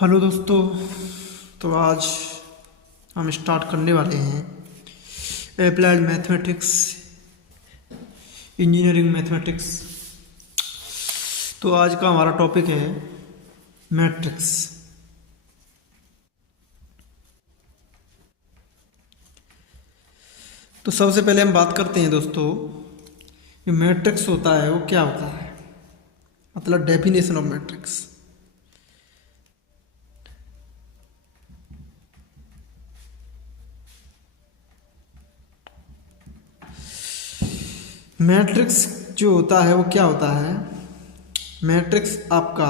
Hello दोस्तों। तो आज हम स्टार्ट करने वाले हैं अप्लाइड मैथमेटिक्स, इंजीनियरिंग मैथमेटिक्स। तो आज का हमारा टॉपिक है मैट्रिक्स। तो सबसे पहले हम बात करते हैं दोस्तों, ये मैट्रिक्स होता है वो क्या होता है, मतलब डेफिनेशन ऑफ मैट्रिक्स। मैट्रिक्स जो होता है वो क्या होता है, मैट्रिक्स आपका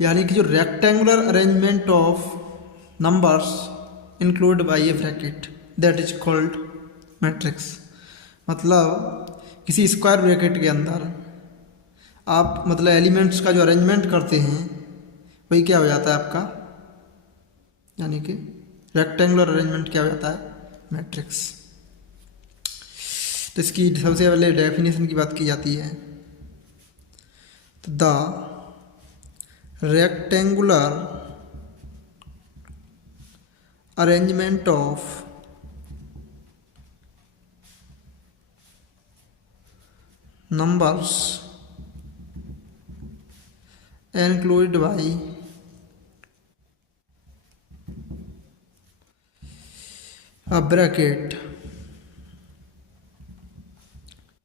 यानी कि जो rectangular arrangement of numbers include by a bracket that is called matrix. मतलब किसी स्क्वायर ब्रैकेट के अंदर आप मतलब एलिमेंट्स का जो अरेंजमेंट करते हैं वही क्या हो जाता है आपका, यानी कि रेक्टेंगुलर अरेंजमेंट क्या हो जाता है, मैट्रिक्स। तो इसकी सबसे पहले डेफिनेशन की बात की जाती है। तो the rectangular arrangement of numbers enclosed by a bracket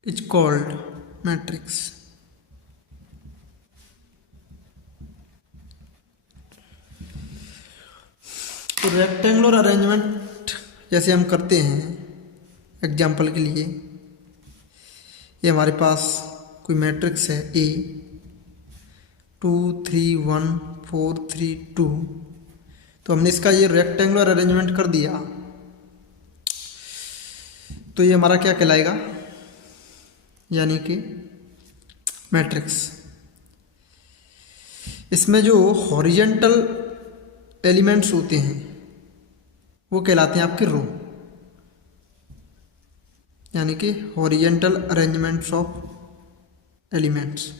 is called matrix। तो रेक्टेंगुलर अरेंजमेंट जैसे हम करते हैं, एग्जाम्पल के लिए ये हमारे पास कोई मैट्रिक्स है ए 2 3 1 4 3 2। तो हमने इसका ये रेक्टेंगुलर अरेंजमेंट कर दिया, तो ये हमारा क्या कहलाएगा, यानी कि मैट्रिक्स। इसमें जो हॉरिजेंटल एलिमेंट्स होते हैं वो कहलाते हैं आपके रो, यानी कि horizontal arrangements of elements.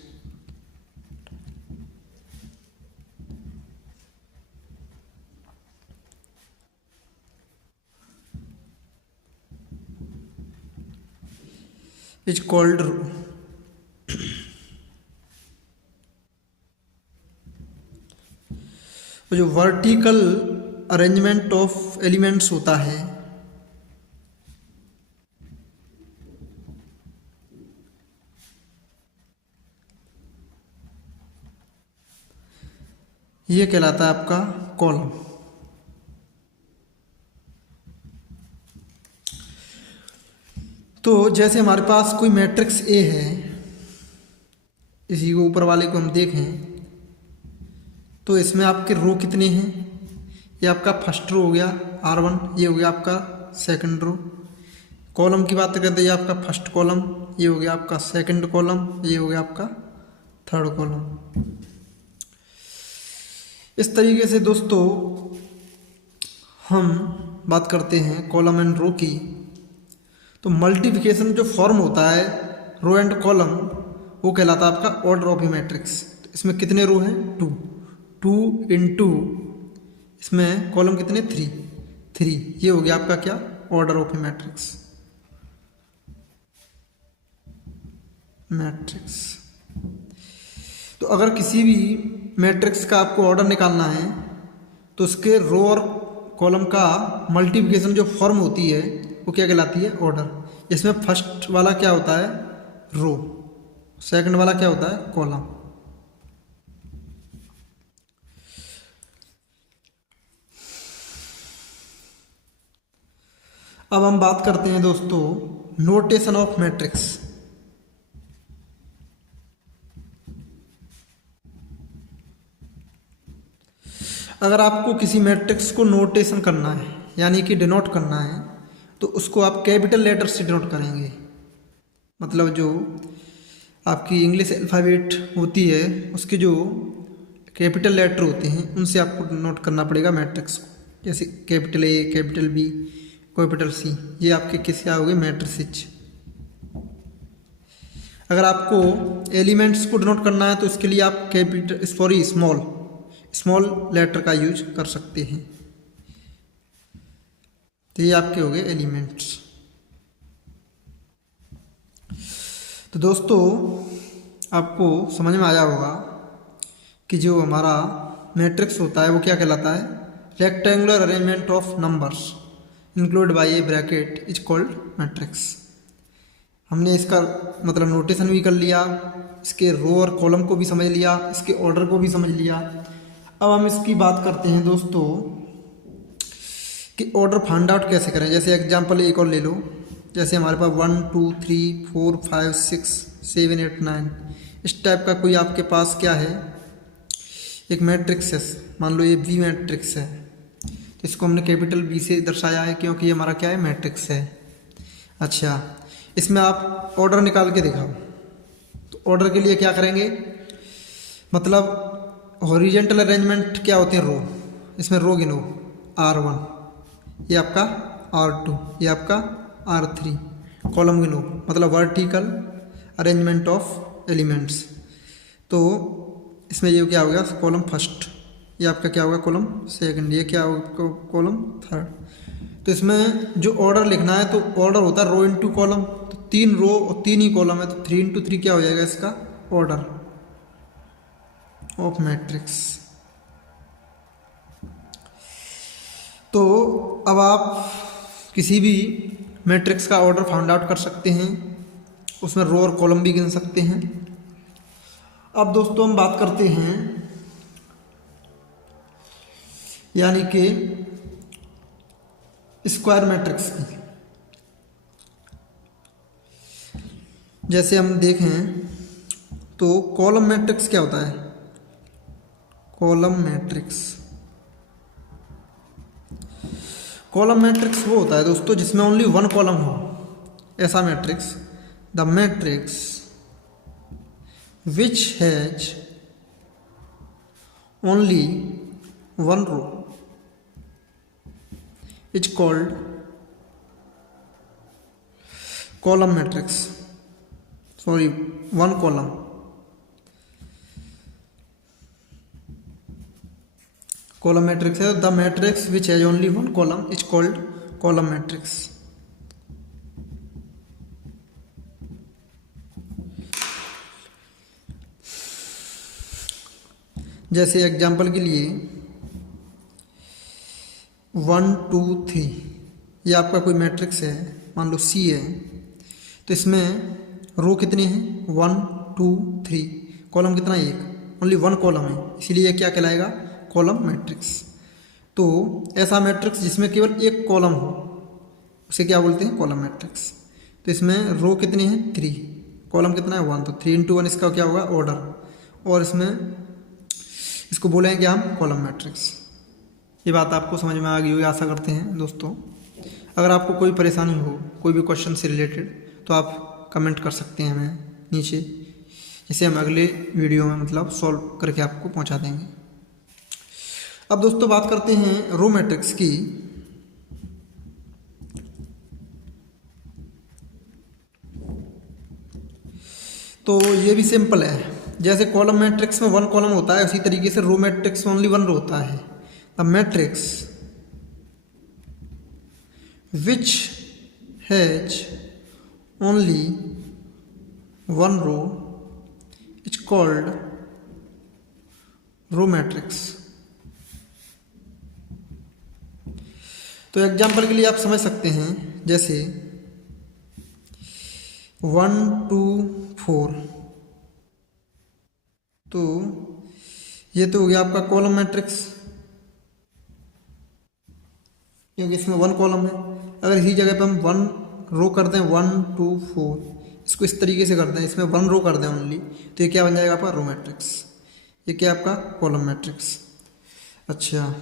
Is called row. जो वर्टिकल अरेंजमेंट ऑफ एलिमेंट्स होता है ये कहलाता है आपका कॉलम। तो जैसे हमारे पास कोई मैट्रिक्स ए है, इसी को ऊपर वाले को हम देखें तो इसमें आपके रो कितने हैं, ये आपका फर्स्ट रो हो गया R1, ये हो गया आपका सेकंड रो। कॉलम की बात करते हैं, ये आपका फर्स्ट कॉलम, ये हो गया आपका सेकंड कॉलम, ये हो गया आपका थर्ड कॉलम। इस तरीके से दोस्तों हम बात करते हैं कॉलम एंड रो की। तो मल्टीप्लिकेशन जो फॉर्म होता है रो एंड कॉलम वो कहलाता है आपका ऑर्डर ऑफ ए मैट्रिक्स। इसमें कितने रो हैं, 2 इंटू इसमें कॉलम कितने 3, ये हो गया आपका क्या, ऑर्डर ऑफ ए मैट्रिक्स। तो अगर किसी भी मैट्रिक्स का आपको ऑर्डर निकालना है तो उसके रो और कॉलम का मल्टीप्लिकेशन जो फॉर्म होती है वो क्या कहलाती है, ऑर्डर। इसमें फर्स्ट वाला क्या होता है, रो, सेकंड वाला क्या होता है, कॉलम। अब हम बात करते हैं दोस्तों नोटेशन ऑफ मैट्रिक्स। अगर आपको किसी मैट्रिक्स को नोटेशन करना है यानी कि डिनोट करना है तो उसको आप कैपिटल लेटर से डिनोट करेंगे। मतलब जो आपकी इंग्लिश अल्फ़ाबेट होती है उसके जो कैपिटल लेटर होते हैं उनसे आपको नोट करना पड़ेगा मैट्रिक्स को, जैसे capital A, capital B, capital C, ये आपके किस क्या हो गए, मैट्रिसेस। अगर आपको एलिमेंट्स को डिनोट करना है तो उसके लिए आप capital sorry small small letter का यूज कर सकते हैं। तो ये आपके हो गए एलिमेंट्स। तो दोस्तों आपको समझ में आया होगा कि जो हमारा मैट्रिक्स होता है वो क्या कहलाता है, rectangular arrangement of numbers include by a bracket is called matrix. हमने इसका मतलब नोटेशन भी कर लिया, इसके रो और कॉलम को भी समझ लिया, इसके ऑर्डर को भी समझ लिया। अब हम इसकी बात करते हैं दोस्तों कि ऑर्डर फाइंड आउट कैसे करें। जैसे एग्जांपल एक और ले लो, जैसे हमारे पास 1 2 3 4 5 6 7 8 9 इस टाइप का कोई आपके पास क्या है, एक मैट्रिक्स है। मान लो ये बी मैट्रिक्स है, तो इसको हमने कैपिटल बी से दर्शाया है क्योंकि ये हमारा क्या है, मैट्रिक्स है। अच्छा, इसमें आप ऑर्डर निकाल के दिखाओ। तो ऑर्डर के लिए क्या करेंगे, मतलब हॉरिजेंटल अरेंजमेंट क्या होते हैं, रो। इसमें रो गिनो, R1 ये आपका, R2 ये आपका, R3। कॉलम गिनो मतलब वर्टिकल अरेंजमेंट ऑफ एलिमेंट्स। तो इसमें ये क्या हो गया, कॉलम फर्स्ट, ये आपका क्या होगा, कॉलम सेकंड, ये क्या होगा, कॉलम थर्ड। तो इसमें जो ऑर्डर लिखना है तो ऑर्डर होता है रो इंटू कॉलम। तो 3 रो और 3 ही कॉलम है, तो 3 इंटू 3 क्या हो जाएगा इसका, ऑर्डर ऑफ मैट्रिक्स। तो अब आप किसी भी मैट्रिक्स का ऑर्डर फाइंड आउट कर सकते हैं, उसमें रो और कॉलम भी गिन सकते हैं। अब दोस्तों हम बात करते हैं यानी कि स्क्वायर मैट्रिक्स की। जैसे हम देखें तो कॉलम मैट्रिक्स क्या होता है, कॉलम मैट्रिक्स, कॉलम मैट्रिक्स वो होता है दोस्तों जिसमें ओनली 1 कॉलम हो, ऐसा matrix. The matrix which has only 1 row is called column matrix, sorry 1 column. Column matrix है, the matrix which has only 1 column is called column matrix. जैसे example के लिए 1 2 3 ये आपका कोई मैट्रिक्स है, मान लो सी है। तो इसमें रो कितनी है, 1 2 3, कॉलम कितना, 1, ओनली 1 कॉलम है, इसीलिए ये क्या कहलाएगा, कॉलम मैट्रिक्स। तो ऐसा मैट्रिक्स जिसमें केवल 1 कॉलम हो उसे क्या बोलते हैं, कॉलम मैट्रिक्स। तो इसमें रो कितनी है, 3, कॉलम कितना है, 1, तो 3 इंटू 1 इसका क्या होगा, ऑर्डर। और इसमें इसको बोलेंगे हम कॉलम मैट्रिक्स। ये बात आपको समझ में आ गई होगी, आशा करते हैं दोस्तों। अगर आपको कोई परेशानी हो कोई भी क्वेश्चन से रिलेटेड तो आप कमेंट कर सकते हैं हमें नीचे, जिसे हम अगले वीडियो में मतलब सॉल्व करके आपको पहुंचा देंगे। अब दोस्तों बात करते हैं रो मैट्रिक्स की। तो ये भी सिंपल है, जैसे कॉलम मैट्रिक्स में 1 कॉलम होता है उसी तरीके से रो मैट्रिक्स में ओनली 1 रो होता है। The matrix which has only 1 row is called row matrix. तो एग्जाम्पल के लिए आप समझ सकते हैं, जैसे 1 2 4, तो ये तो हो गया आपका कॉलम मैट्रिक्स क्योंकि इसमें 1 कॉलम है। अगर इसी जगह पे हम 1 रो कर दें, 1 2 4, इसको इस तरीके से कर दें, इसमें 1 रो कर दें ओनली, तो ये क्या बन जाएगा आपका, रो मैट्रिक्स। ये क्या आपका, कॉलम मैट्रिक्स। अच्छा,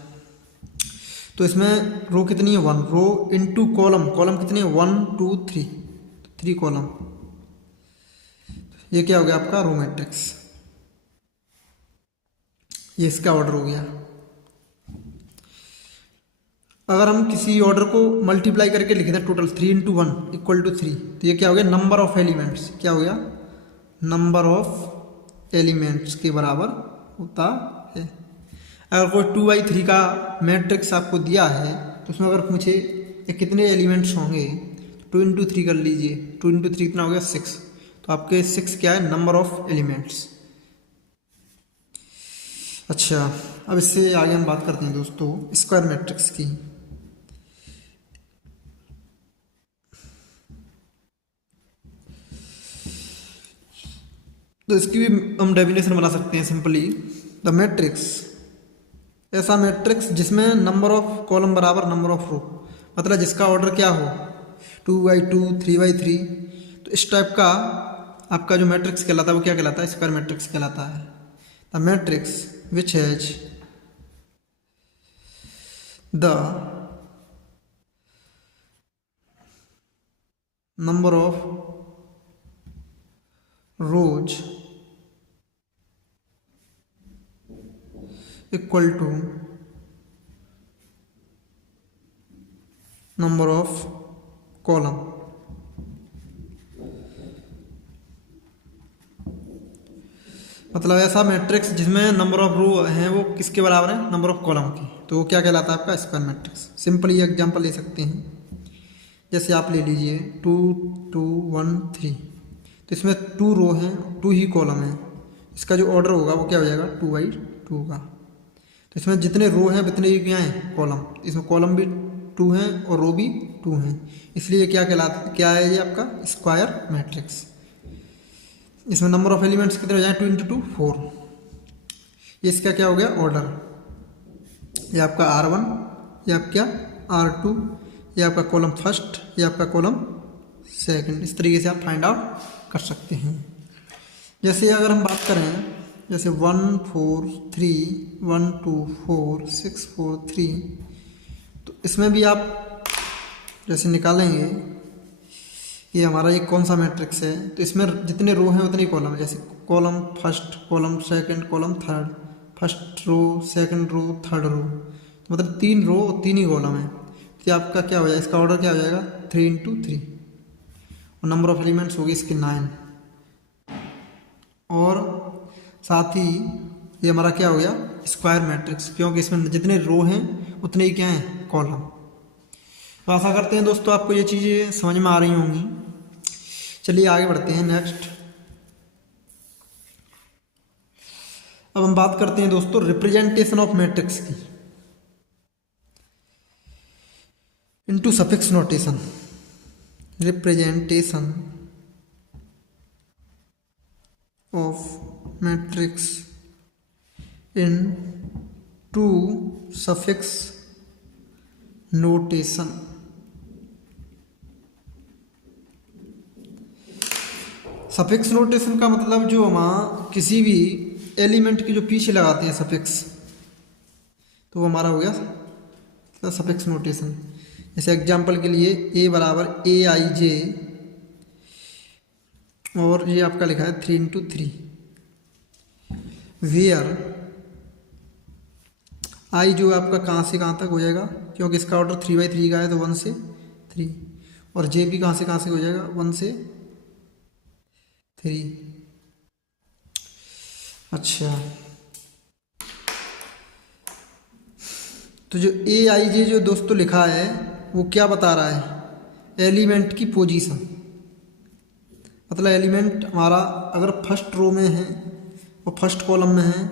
तो इसमें रो कितनी है, 1, रो इंटू कॉलम, कॉलम कितनी है, 1 2 3, 3 कॉलम। ये क्या हो गया आपका, रो मैट्रिक्स। ये इसका ऑर्डर हो गया। अगर हम किसी ऑर्डर को मल्टीप्लाई करके लिख दें, टोटल 3 इंटू 1 इक्वल टू 3, तो ये क्या हो गया, नंबर ऑफ एलिमेंट्स, क्या हो गया, नंबर ऑफ एलिमेंट्स के बराबर होता है। अगर कोई 2×3 का मैट्रिक्स आपको दिया है तो उसमें अगर पूछे ये कितने एलिमेंट्स होंगे, 2×3 कर लीजिए, 2×3 कितना हो गया 6, तो आपके 6 क्या है, नंबर ऑफ एलिमेंट्स। अच्छा, अब इससे आगे हम बात करते हैं दोस्तों स्क्वायर मैट्रिक्स की। तो इसकी भी हम डेफिनेशन बना सकते हैं सिंपली। द मैट्रिक्स, ऐसा मैट्रिक्स जिसमें नंबर ऑफ कॉलम बराबर नंबर ऑफ रो, मतलब जिसका ऑर्डर क्या हो 2×2, 3×3, तो इस टाइप का आपका जो मैट्रिक्स कहलाता है वो क्या कहलाता है, स्क्वायर मैट्रिक्स कहलाता है। The matrix which has the number of rows equal to number of column. मतलब ऐसा मैट्रिक्स जिसमें नंबर ऑफ रो हैं वो किसके बराबर है, नंबर ऑफ कॉलम की, तो वो क्या कहलाता है आपका स्क्वायर मैट्रिक्स। सिंपली एग्जांपल ले सकते हैं, जैसे आप ले लीजिए 2, 2, 1, 3, तो इसमें 2 रो हैं, 2 ही कॉलम है, इसका जो ऑर्डर होगा वो क्या हो जाएगा 2×2 का। तो इसमें जितने रो हैं उतने ही क्या हैं कॉलम, इसमें कॉलम भी 2 हैं और रो भी 2 हैं, इसलिए क्या है ये आपका स्क्वायर मैट्रिक्स। इसमें नंबर ऑफ एलिमेंट्स कितने हो जाए 2×2 4। ये इसका क्या हो गया ऑर्डर, ये आपका R1, ये आपका R2, ये आपका कॉलम फर्स्ट, ये आपका कॉलम सेकंड। इस तरीके से आप फाइंड आउट कर सकते हैं। जैसे अगर हम बात करें जैसे 1 4 3 1 2 4 6 4 3, तो इसमें भी आप जैसे निकालेंगे ये हमारा ये कौन सा मैट्रिक्स है, तो इसमें जितने रो हैं उतने कॉलम है, जैसे column first, column second, column third, first row, second row, third row, तो मतलब 3 रो और 3 ही कॉलम है। तो ये आपका क्या हो जाएगा, इसका ऑर्डर क्या हो जाएगा 3×3, और नंबर ऑफ एलिमेंट्स होगी इसके 9, और साथ ही ये हमारा क्या हो गया स्क्वायर मैट्रिक्स, क्योंकि इसमें जितने रो हैं उतने ही क्या हैं कॉलम। तो आशा करते हैं दोस्तों आपको ये चीज़ें समझ में आ रही होंगी। चलिए आगे बढ़ते हैं नेक्स्ट। अब हम बात करते हैं दोस्तों रिप्रेजेंटेशन ऑफ मैट्रिक्स की into suffix notation. Representation of matrix into suffix notation. Suffix notation का मतलब जो हम किसी भी एलिमेंट के जो पीछे लगाते हैं सफिक्स, तो वो हमारा हो गया सफिक्स नोटेशन। जैसे एग्जांपल के लिए a बराबर AIJ, और ये आपका लिखा है 3×3, वेयर आई जो आपका कहाँ से कहाँ तक हो जाएगा, क्योंकि इसका ऑर्डर 3×3 का है तो 1 से 3, और जे भी कहाँ से हो जाएगा 1 से 3। अच्छा, तो जो AIJ जो दोस्तों लिखा है वो क्या बता रहा है, एलिमेंट की पोजीशन। मतलब एलिमेंट हमारा अगर फर्स्ट रो में है और फर्स्ट कॉलम में है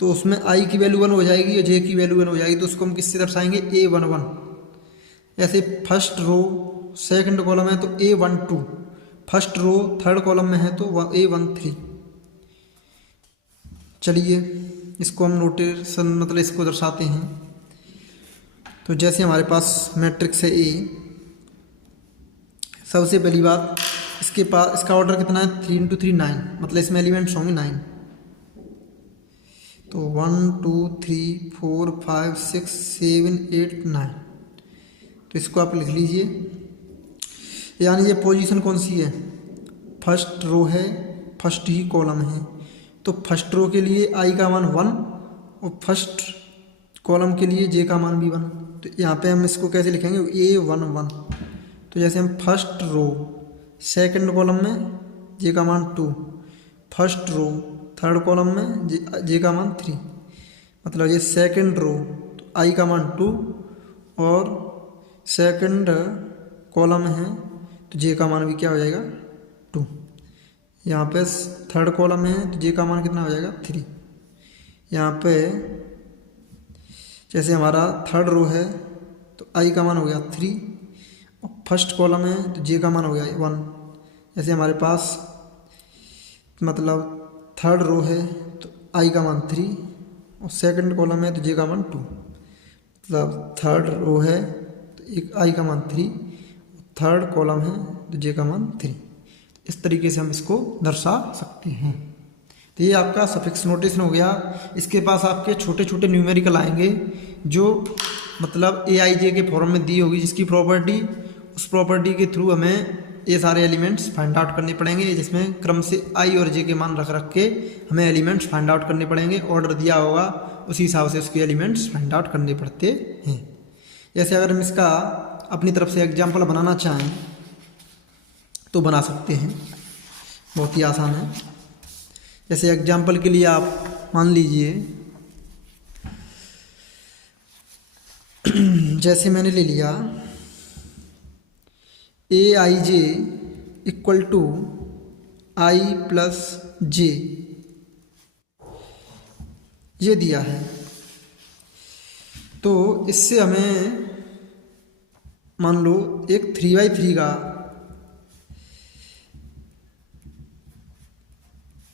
तो उसमें आई की वैल्यू 1 हो जाएगी और जे की वैल्यू 1 हो जाएगी, तो उसको हम किससे दर्शाएंगे A11। ऐसे फर्स्ट रो सेकंड कॉलम है तो A12, first row third column में है तो A13। चलिए इसको हम नोटेशन मतलब इसको दर्शाते हैं। तो जैसे हमारे पास मैट्रिक्स है A, सबसे पहली बात इसके पास इसका ऑर्डर कितना है 3×3 9, मतलब इसमें एलिमेंट्स होंगे 9। तो 1 2 3 4 5 6 7 8 9, तो इसको आप लिख लीजिए। यानी ये पोजीशन कौन सी है, फर्स्ट रो है, फर्स्ट ही कॉलम है, तो फर्स्ट रो के लिए आई का मान 1 और फर्स्ट कॉलम के लिए जे का मान भी 1। तो यहाँ पे हम इसको कैसे लिखेंगे A11। तो जैसे हम फर्स्ट रो सेकंड कॉलम में जे का मान 2, फर्स्ट रो थर्ड कॉलम में जे का मान 3, मतलब ये सेकंड रो, तो आई का मान 2 और सेकंड कॉलम है तो जे का मान भी क्या हो जाएगा 2। यहाँ पे थर्ड कॉलम है तो जे का मान कितना हो जाएगा 3। यहाँ पे जैसे हमारा थर्ड रो है तो आई का मान हो गया 3 और फर्स्ट कॉलम है तो जे का मान हो गया 1। जैसे हमारे पास मतलब थर्ड रो है तो आई का मान 3 और सेकंड कॉलम है तो जे का मान 2। मतलब थर्ड रो है तो एक आई का मान 3, थर्ड कॉलम है तो जे का मान 3। इस तरीके से हम इसको दर्शा सकते हैं। तो ये आपका सफिक्स नोटेशन हो गया। इसके पास आपके छोटे छोटे न्यूमेरिकल आएंगे जो मतलब ए आई जे के फॉर्म में दी होगी, जिसकी प्रॉपर्टी, उस प्रॉपर्टी के थ्रू हमें ये सारे एलिमेंट्स फाइंड आउट करने पड़ेंगे, जिसमें क्रम से आई और जे के मान रख रख के हमें एलिमेंट्स फाइंड आउट करने पड़ेंगे। ऑर्डर दिया होगा उसी हिसाब से उसके एलिमेंट्स फाइंड आउट करने पड़ते हैं। जैसे अगर हम इसका अपनी तरफ से एग्जाम्पल बनाना चाहें तो बना सकते हैं, बहुत ही आसान है। जैसे एग्जाम्पल के लिए आप मान लीजिए जैसे मैंने ले लिया ए आई J equal to I plus जे, ये दिया है। तो इससे हमें मान लो एक 3x3 का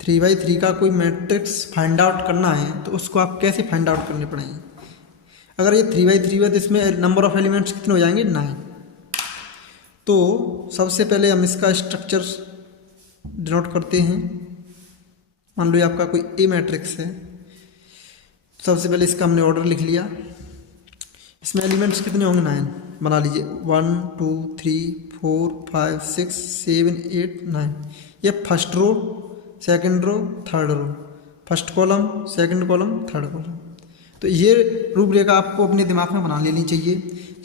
3x3 का कोई मैट्रिक्स फाइंड आउट करना है तो उसको आप कैसे फाइंड आउट करने पड़ेंगे। अगर ये 3x3 है तो इसमें नंबर ऑफ एलिमेंट्स कितने हो जाएंगे 9। तो सबसे पहले हम इसका स्ट्रक्चर डिनोट करते हैं। मान लो ये आपका कोई ए मैट्रिक्स है, सबसे पहले इसका हमने ऑर्डर लिख लिया। इसमें एलिमेंट्स कितने होंगे 9, बना लीजिए 1 2 3 4 5 6 7 8 9। ये first row, second row, third row, first column, second column, third column. तो ये रूपरेखा आपको अपने दिमाग में बना लेनी चाहिए।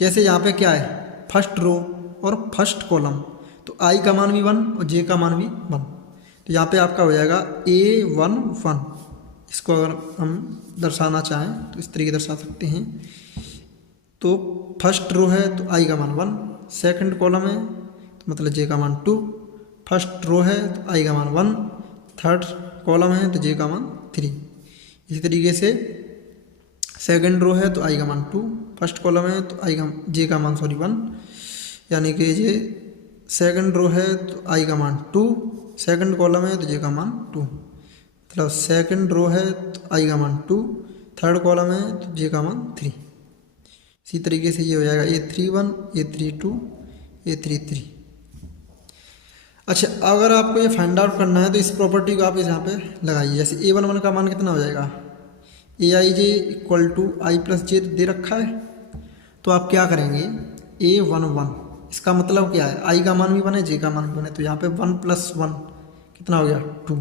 जैसे यहाँ पे क्या है, फर्स्ट रो और फर्स्ट कॉलम, तो आई का मान भी 1 और जे का मान भी 1। तो यहाँ पे आपका हो जाएगा A1 1। इसको अगर हम दर्शाना चाहें तो इस तरीके दर्शा सकते हैं। तो फर्स्ट रो है तो आई का मान 1, सेकंड कॉलम है तो मतलब जे का मान 2, फर्स्ट रो है तो आई का मान 1, थर्ड कॉलम है तो जे का मान 3। इसी तरीके से सेकंड रो है तो आई का मान 2, फर्स्ट कॉलम है तो जे का मान 1, यानी कि ये सेकंड रो है तो आई का मान 2, सेकंड कॉलम है तो जे का मान 2। मतलब सेकंड रो है तो आई का मान 2, थर्ड कॉलम है तो जे का मान 3। इसी तरीके से ये हो जाएगा A31, A32, A33। अच्छा, अगर आपको ये फाइंड आउट करना है तो इस प्रॉपर्टी को आप यहाँ पे लगाइए। जैसे A11 का मान कितना हो जाएगा, ए आई J equal to I plus जे दे रखा है, तो आप क्या करेंगे A11, इसका मतलब क्या है, आई का मान भी बने जे का मान भी बने, तो यहाँ पे 1 + 1 कितना हो गया 2।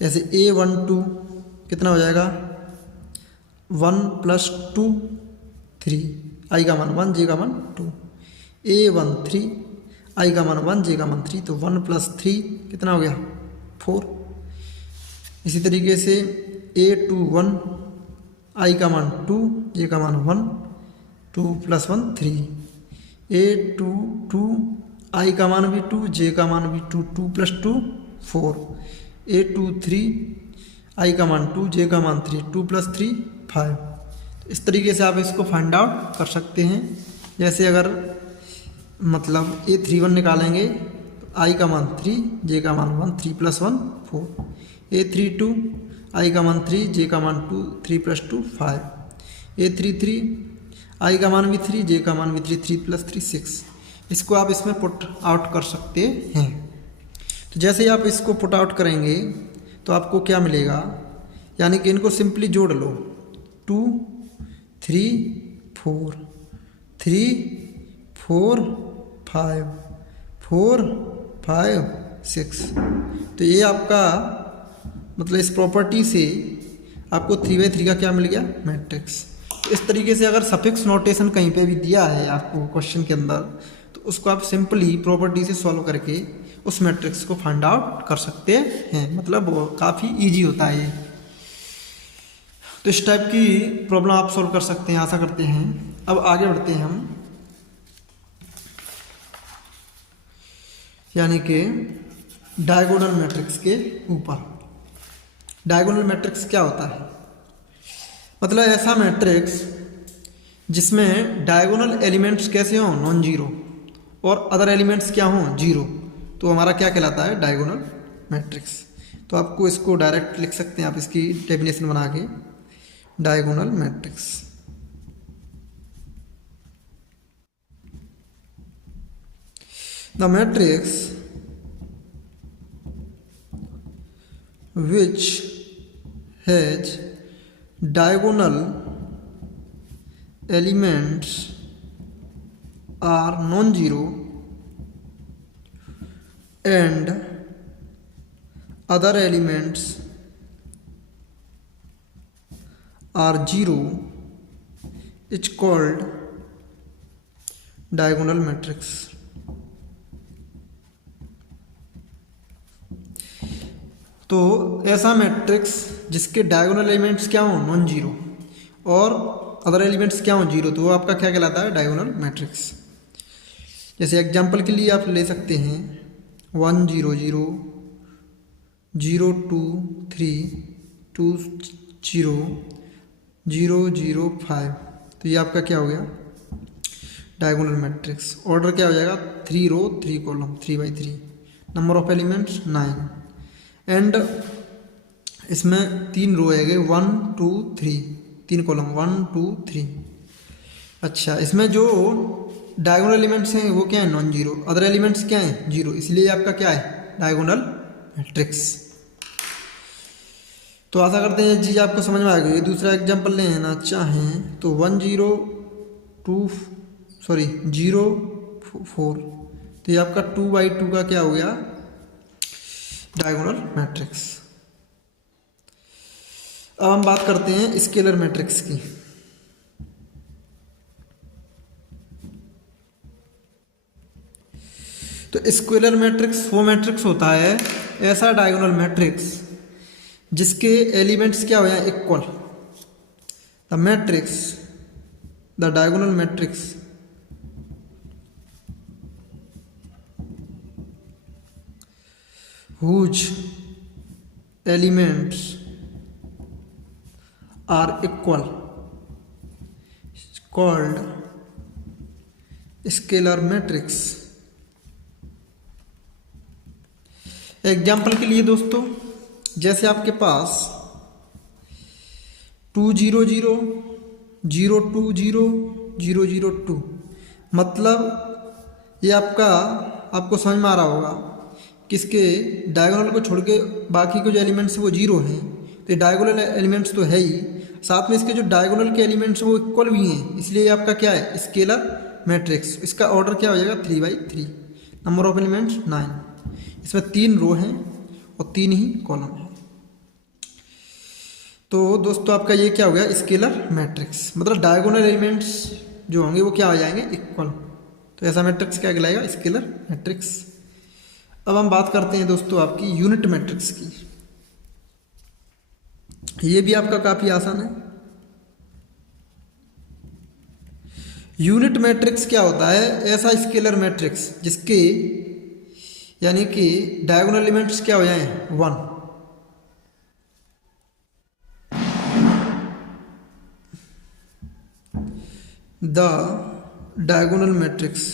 जैसे A12 कितना हो जाएगा 1 + 2 3, आई का मान 1 जे का मान 2। A13 आई का मान 1 जे का मान 3, तो 1 + 3 कितना हो गया 4। इसी तरीके से A21 आई का मान 2 जे का मान 1, 2 + 1 3। A22 आई का मान भी 2 जे का मान भी 2, 2 + 2 4। A23 आई का मान 2 जे का मान 3, 2 + 3 5। तो इस तरीके से आप इसको फाइंड आउट कर सकते हैं। जैसे अगर मतलब A31 निकालेंगे तो आई का मान 3 जे का मान 1, 3 + 1 4। A32 आई का मान 3 जे का मान 2, 3 + 2 5। A33 आई का मान भी 3 जे का मान भी 3, 3 + 3 6। इसको आप इसमें पुट आउट कर सकते हैं। तो जैसे ही आप इसको पुट आउट करेंगे तो आपको क्या मिलेगा, यानी कि इनको सिंपली जोड़ लो, 2 3 4 3 4 5 4 5 6। तो ये आपका मतलब इस प्रॉपर्टी से आपको 3x3 का क्या मिल गया मैट्रिक्स। तो इस तरीके से अगर सफिक्स नोटेशन कहीं पे भी दिया है आपको क्वेश्चन के अंदर, तो उसको आप सिंपली प्रॉपर्टी से सॉल्व करके उस मैट्रिक्स को फाइंड आउट कर सकते हैं। मतलब काफ़ी ईजी होता है ये। तो इस टाइप की प्रॉब्लम आप सॉल्व कर सकते हैं, आशा करते हैं। अब आगे बढ़ते हैं हम, यानी कि डायगोनल मैट्रिक्स के ऊपर। डायगोनल मैट्रिक्स क्या होता है? मतलब ऐसा मैट्रिक्स जिसमें डायगोनल एलिमेंट्स कैसे हों, नॉन जीरो, और अदर एलिमेंट्स क्या हों, जीरो, तो हमारा क्या कहलाता है, डायगोनल मैट्रिक्स। तो आपको इसको डायरेक्ट लिख सकते हैं आप, इसकी डेफिनेशन बना के, diagonal matrix. The matrix which has diagonal elements are non-zero and other elements are zero is called diagonal matrix. तो ऐसा मैट्रिक्स जिसके डायगोनल एलिमेंट्स क्या हों, नॉन जीरो, और अदर एलिमेंट्स क्या हों, जीरो, तो वो आपका क्या कहलाता है, डायगोनल मैट्रिक्स। जैसे एग्जांपल के लिए आप ले सकते हैं 1 0 0 0 2 3 2 0 0 0 5, तो ये आपका क्या हो गया, डायगोनल मैट्रिक्स। ऑर्डर क्या हो जाएगा, 3 रो 3 column, 3/3, number of elements 9, and इसमें 3 रो है गए, 1 2 3, 3 कॉलम, 1 2 3। अच्छा, इसमें जो डायगोनल एलिमेंट्स हैं वो क्या है, नॉन जीरो, अदर एलिमेंट्स क्या हैं, जीरो, इसलिए आपका क्या है, डायगोनल मैट्रिक्स। तो आशा करते हैं ये चीज़ आपको समझ में आ गई। दूसरा एग्जांपल लेना चाहें तो 1 0 0 4, तो ये आपका 2/2 का क्या हो गया, डायगोनल मैट्रिक्स। अब हम बात करते हैं स्केलर मैट्रिक्स की। तो स्केलर मैट्रिक्स वो मैट्रिक्स होता है, ऐसा डायगोनल मैट्रिक्स जिसके एलिमेंट्स क्या हो जाए, equal. The diagonal matrix whose elements are equal is called scalar matrix। Example के लिए दोस्तों, जैसे आपके पास 2 0 0 0 2 0 0 0 2, मतलब ये आपको समझ में आ रहा होगा कि इसके डायगोनल को छोड़ के बाकी के जो एलिमेंट्स वो जीरो हैं, तो ये डायगोनल एलिमेंट्स तो है ही, साथ में इसके जो डायगोनल के एलिमेंट्स वो इक्वल भी हैं, इसलिए आपका क्या है, स्केलर मैट्रिक्स। इसका ऑर्डर क्या हो जाएगा, 3/3, नंबर ऑफ एलिमेंट्स 9, इसमें 3 रो हैं और 3 ही कॉलम है। तो दोस्तों आपका ये क्या हो गया, स्केलर मैट्रिक्स, मतलब डायगोनल एलिमेंट्स जो होंगे वो क्या हो जाएंगे, इक्वल। तो ऐसा मैट्रिक्स क्या कहलाएगा, स्केलर मैट्रिक्स। अब हम बात करते हैं दोस्तों आपकी यूनिट मैट्रिक्स की। ये भी आपका काफ़ी आसान है। यूनिट मैट्रिक्स क्या होता है, ऐसा स्केलर मैट्रिक्स जिसके यानी कि डायगोनल एलिमेंट्स क्या हो जाए, 1। The diagonal matrix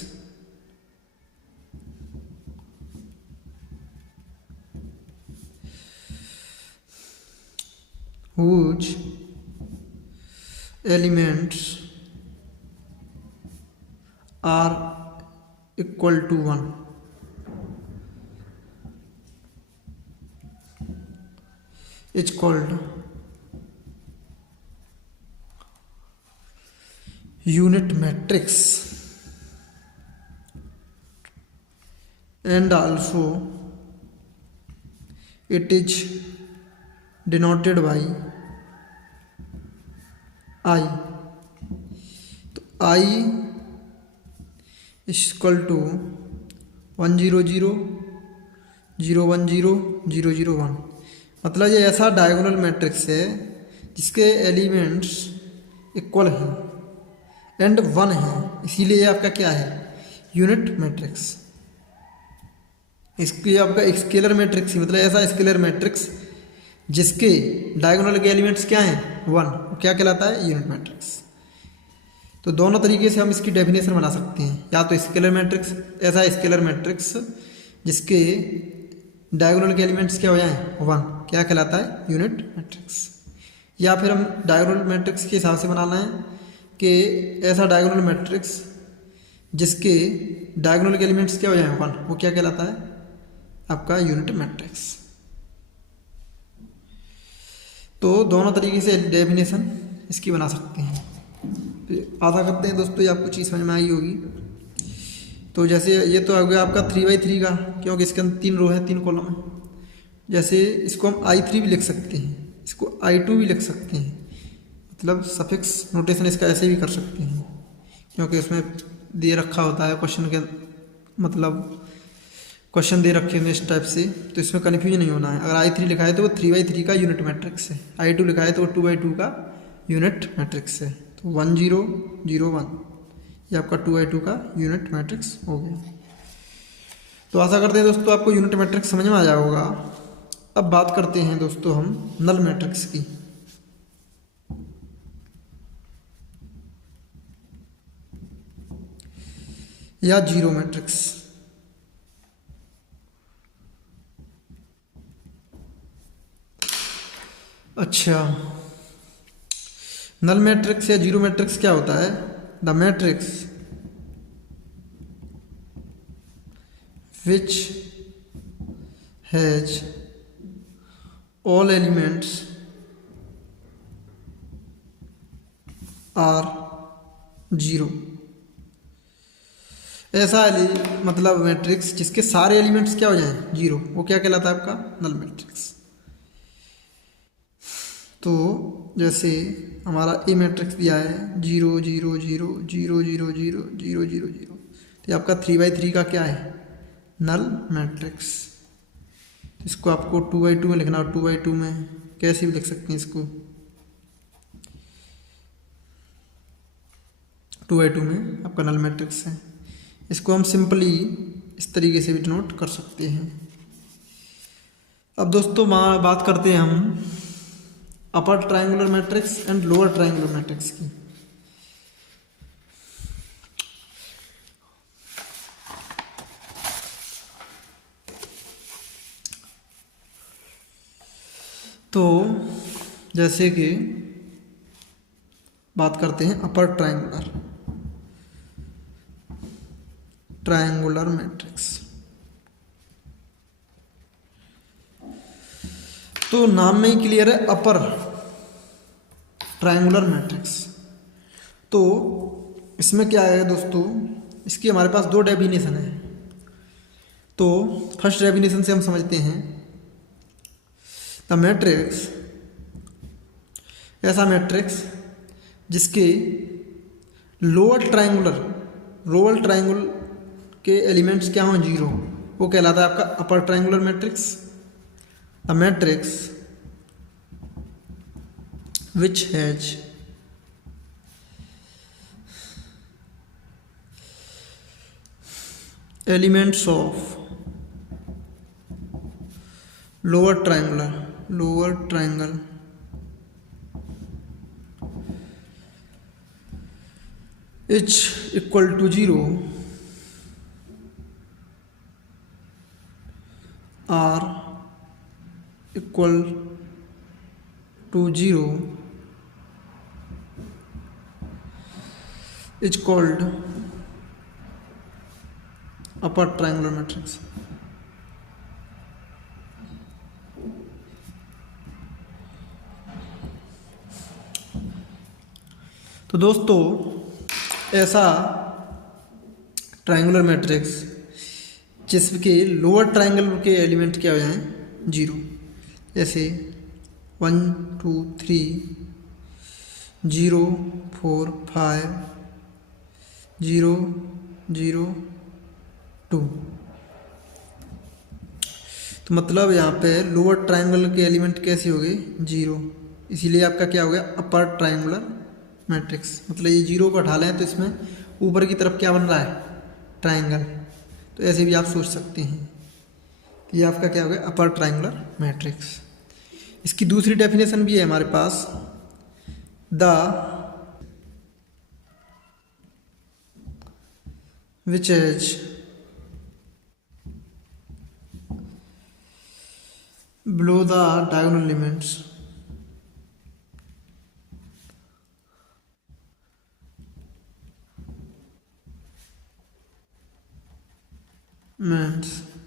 whose elements are equal to 1 is called unit matrix, and also it is denoted by I। तो I is equal to 1 0 0 0 1 0 0 0 1, मतलब ये ऐसा डायगोनल मैट्रिक्स है जिसके एलिमेंट्स इक्वल हैं एंड 1 है, इसीलिए ये आपका क्या है, यूनिट मैट्रिक्स। इसकी आपका स्केलर मैट्रिक्स, मतलब ऐसा स्केलर मैट्रिक्स जिसके डायगोनल के एलिमेंट्स क्या हैं, 1, क्या कहलाता है, यूनिट मैट्रिक्स। तो दोनों तरीके से हम इसकी डेफिनेशन बना सकते हैं, या तो स्केलर मैट्रिक्स, ऐसा स्केलर मैट्रिक्स जिसके डायगोनल के एलिमेंट्स क्या हो जाएं, 1, क्या कहलाता है, यूनिट मैट्रिक्स। या फिर हम डायगोनल मैट्रिक्स के हिसाब से बनाना है कि ऐसा डायगोनल मैट्रिक्स जिसके डायगोनल के एलिमेंट्स क्या हो जाएं, 1, वो क्या कहलाता है, आपका यूनिट मैट्रिक्स। तो दोनों तरीके से डेफिनेशन इसकी बना सकते हैं। आशा करते हैं दोस्तों ये आपको चीज़ समझ में आई होगी। तो जैसे ये तो आ गया आपका 3/3 का, क्योंकि इसके अंदर 3 रो है, 3 कॉलम है। जैसे इसको हम I3 भी लिख सकते हैं, इसको I2 भी लिख सकते हैं, मतलब सफिक्स नोटेशन इसका ऐसे भी कर सकते हैं, क्योंकि उसमें दे रखा होता है क्वेश्चन के, मतलब क्वेश्चन दे रखे हैं इस टाइप से, तो इसमें कन्फ्यूजन नहीं होना है। अगर I3 लिखा है तो वो 3/3 का यूनिट मैट्रिक्स है, I2 लिखा है तो वो 2/2 का यूनिट मैट्रिक्स है। तो 1 0 0 1 ये आपका 2/2 का यूनिट मैट्रिक्स हो गया। तो आशा करते हैं दोस्तों आपको यूनिट मैट्रिक्स समझ में आ जाएगा होगा। अब बात करते हैं दोस्तों हम नल मैट्रिक्स की। या जीरो मैट्रिक्स। अच्छा, नल मैट्रिक्स या जीरो मैट्रिक्स क्या होता है, the matrix which has all elements are 0। ऐसा मतलब मैट्रिक्स जिसके सारे एलिमेंट्स क्या हो जाएं, 0, वो क्या कहलाता है, आपका नल मैट्रिक्स। तो जैसे हमारा ए मैट्रिक्स दिया है 0 0 0 0 0 0 0 0 0, तो ये आपका 3/3 का क्या है, नल मैट्रिक्स। इसको आपको 2/2 में लिखना, और 2/2 में कैसे भी लिख सकते हैं इसको, 2/2 में आपका नल मैट्रिक्स है। इसको हम सिंपली इस तरीके से भी डिनोट कर सकते हैं। अब दोस्तों बात करते हैं हम अपर triangular matrix and lower triangular matrix की। तो जैसे कि बात करते हैं अपर ट्रायंगुलर मैट्रिक्स। तो नाम में ही क्लियर है, अपर ट्रायंगुलर मैट्रिक्स। तो इसमें क्या है दोस्तों, इसकी हमारे पास 2 डेफिनेशन है। तो फर्स्ट डेफिनेशन से हम समझते हैं, द मैट्रिक्स, ऐसा मैट्रिक्स जिसके लोअर ट्रायंगुल के एलिमेंट्स क्या हों, 0, वो कहलाता है आपका upper triangular matrix. The matrix which has elements of lower triangle is equal to 0 are equal to 0 is called upper triangular matrix. तो दोस्तों ऐसा ट्रायंगुलर मैट्रिक्स जिसके लोअर ट्रायंगल के एलिमेंट क्या हो जाएं, 0, जैसे 1 2 3 0 4 5 0 0 2। तो मतलब यहाँ पे लोअर ट्रायंगल के एलिमेंट कैसे हो गए, 0, इसीलिए आपका क्या हो गया अपर ट्रायंगुलर मैट्रिक्स। मतलब ये जीरो को हटा लें तो इसमें ऊपर की तरफ क्या बन रहा है, ट्रायंगल। तो ऐसे भी आप सोच सकते हैं कि ये आपका क्या हो गया अपर ट्रायंगुलर मैट्रिक्स। इसकी दूसरी डेफिनेशन भी है हमारे पास, the which is below the diagonal elements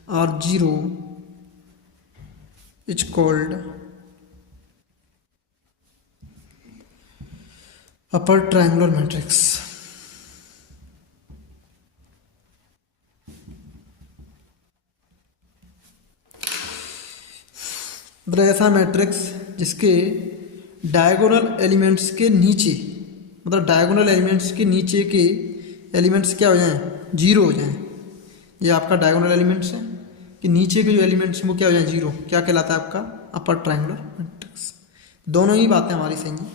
are zero is called upper triangular matrix। मतलब ऐसा मैट्रिक्स जिसके डायगोनल एलिमेंट्स के नीचे, मतलब डायगोनल एलिमेंट्स के नीचे के एलिमेंट्स क्या हो जाएं, जीरो हो जाएं। ये आपका डायगोनल एलिमेंट्स है कि नीचे के जो एलिमेंट्स हैं वो क्या हो जाएं, जीरो। क्या कहलाता है आपका अपर ट्रायंगुलर मैट्रिक्स। दोनों ही बातें हमारी सही हैं,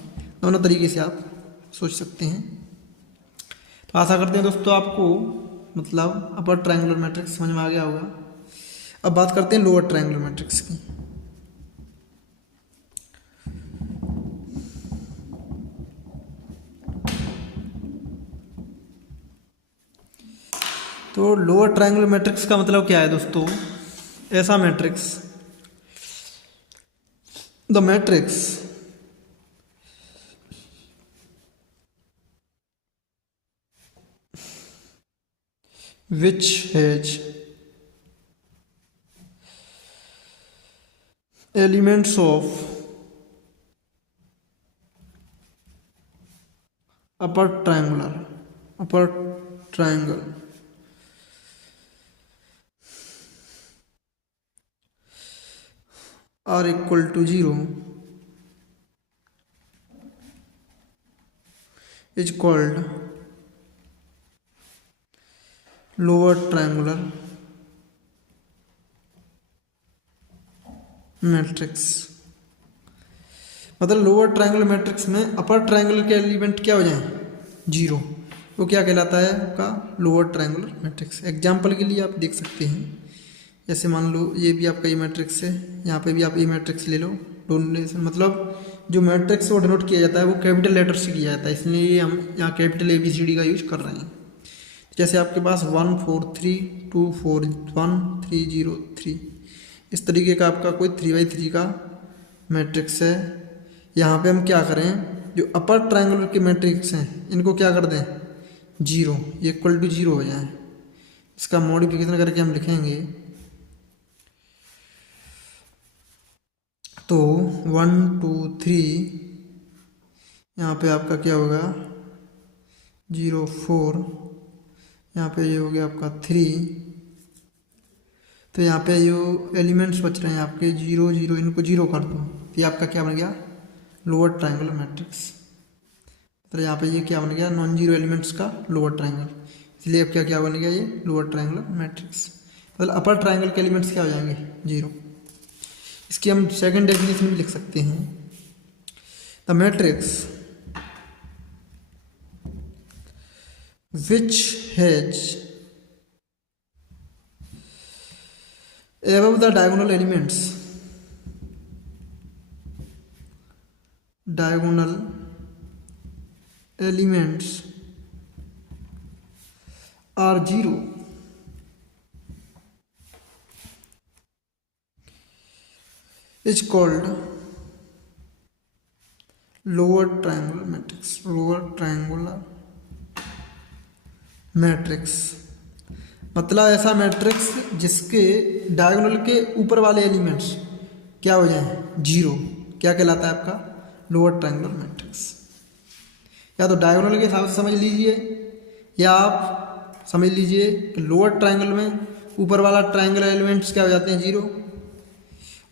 दोनों तरीके से आप सोच सकते हैं। तो आशा करते हैं दोस्तों आपको मतलब अपर ट्रायंगुलर मैट्रिक्स समझ में आ गया होगा। अब बात करते हैं लोअर ट्रायंगुलर मैट्रिक्स की। तो लोअर ट्रायंगुलर मैट्रिक्स का मतलब क्या है दोस्तों, ऐसा matrix, the matrix which has elements of upper triangle are equal to 0 is called lower triangular matrix. मतलब लोअर ट्रायंगुलर मैट्रिक्स में अपर ट्रायंगल के एलिमेंट क्या हो जाएं, जीरो, वो क्या कहलाता है आपका लोअर ट्रायंगुलर मैट्रिक्स। एग्जाम्पल के लिए आप देख सकते हैं, जैसे मान लो ये भी आपका ये मैट्रिक्स है, यहाँ पे भी आप ये मैट्रिक्स ले लो। डोनेशन मतलब जो मैट्रिक्स वो डिनोट किया जाता है वो कैपिटल लेटर से किया जाता है, इसलिए हम यहाँ कैपिटल ABCD का यूज कर रहे हैं। जैसे आपके पास 1 4 3 2 4 1 3 0 3, इस तरीके का आपका कोई 3x3 का मैट्रिक्स है। यहाँ पे हम क्या करें, जो अपर ट्रायंगुलर के मैट्रिक्स हैं इनको क्या कर दें, जीरो, ये इक्वल टू जीरो हो जाए। इसका मॉडिफिकेशन करके हम लिखेंगे तो 1 2 3, यहाँ पे आपका क्या होगा 0 4, यहाँ पे ये हो गया आपका 3। तो यहाँ पे जो एलिमेंट्स बच रहे हैं आपके 0 0, इनको जीरो कर दो, तो ये आपका क्या बन गया लोअर ट्रायंगुलर मैट्रिक्स। तो यहाँ पे ये क्या बन गया नॉन जीरो एलिमेंट्स का लोअर ट्रायंगल, इसलिए अब क्या क्या बन गया ये लोअर ट्रायंगुलर मैट्रिक्स। मतलब अपर ट्रायंगल के एलिमेंट्स क्या हो जाएंगे, जीरो। इसकी हम सेकंड डेफिनेशन भी लिख सकते हैं, the matrix which has above the diagonal elements are zero is called lower triangular matrix। lower triangular matrix मतलब ऐसा मैट्रिक्स जिसके डायगोनल के ऊपर वाले एलिमेंट्स क्या हो जाएं, जीरो, क्या कहलाता है आपका लोअर ट्रायंगुलर मैट्रिक्स। या तो डायगोनल के हिसाब से समझ लीजिए, या आप समझ लीजिए कि लोअर ट्रायंगल में ऊपर वाला ट्रायंगल एलिमेंट्स क्या हो जाते हैं, जीरो।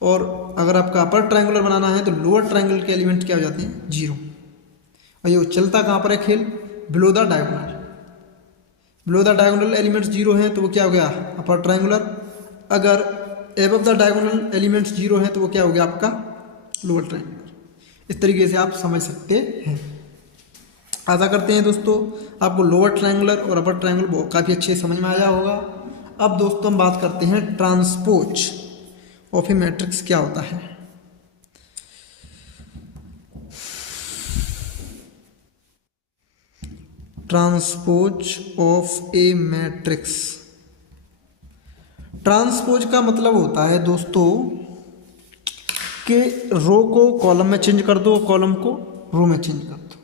और अगर आपका अपर ट्रायंगुलर बनाना है तो लोअर ट्रायंगल के एलिमेंट क्या हो जाते हैं, जीरो। और ये चलता कहाँ पर है खेल, below the diagonal. Below the diagonal elements zero हैं तो वो क्या हो गया अपर ट्रायंगुलर। अगर above the diagonal elements zero हैं तो वो क्या हो गया आपका लोअर ट्रायंगुलर। इस तरीके से आप समझ सकते हैं। आशा करते हैं दोस्तों आपको लोअर ट्रायंगुलर और अपर ट्रायंगुलर काफ़ी अच्छे समझ में आया होगा। अब दोस्तों हम बात करते हैं ट्रांसपोज ऑफ ए मैट्रिक्स क्या होता है। Transpose of A matrix, transpose का मतलब होता है दोस्तों कि रो को कॉलम में चेंज कर दो, कॉलम को रो में चेंज कर दो।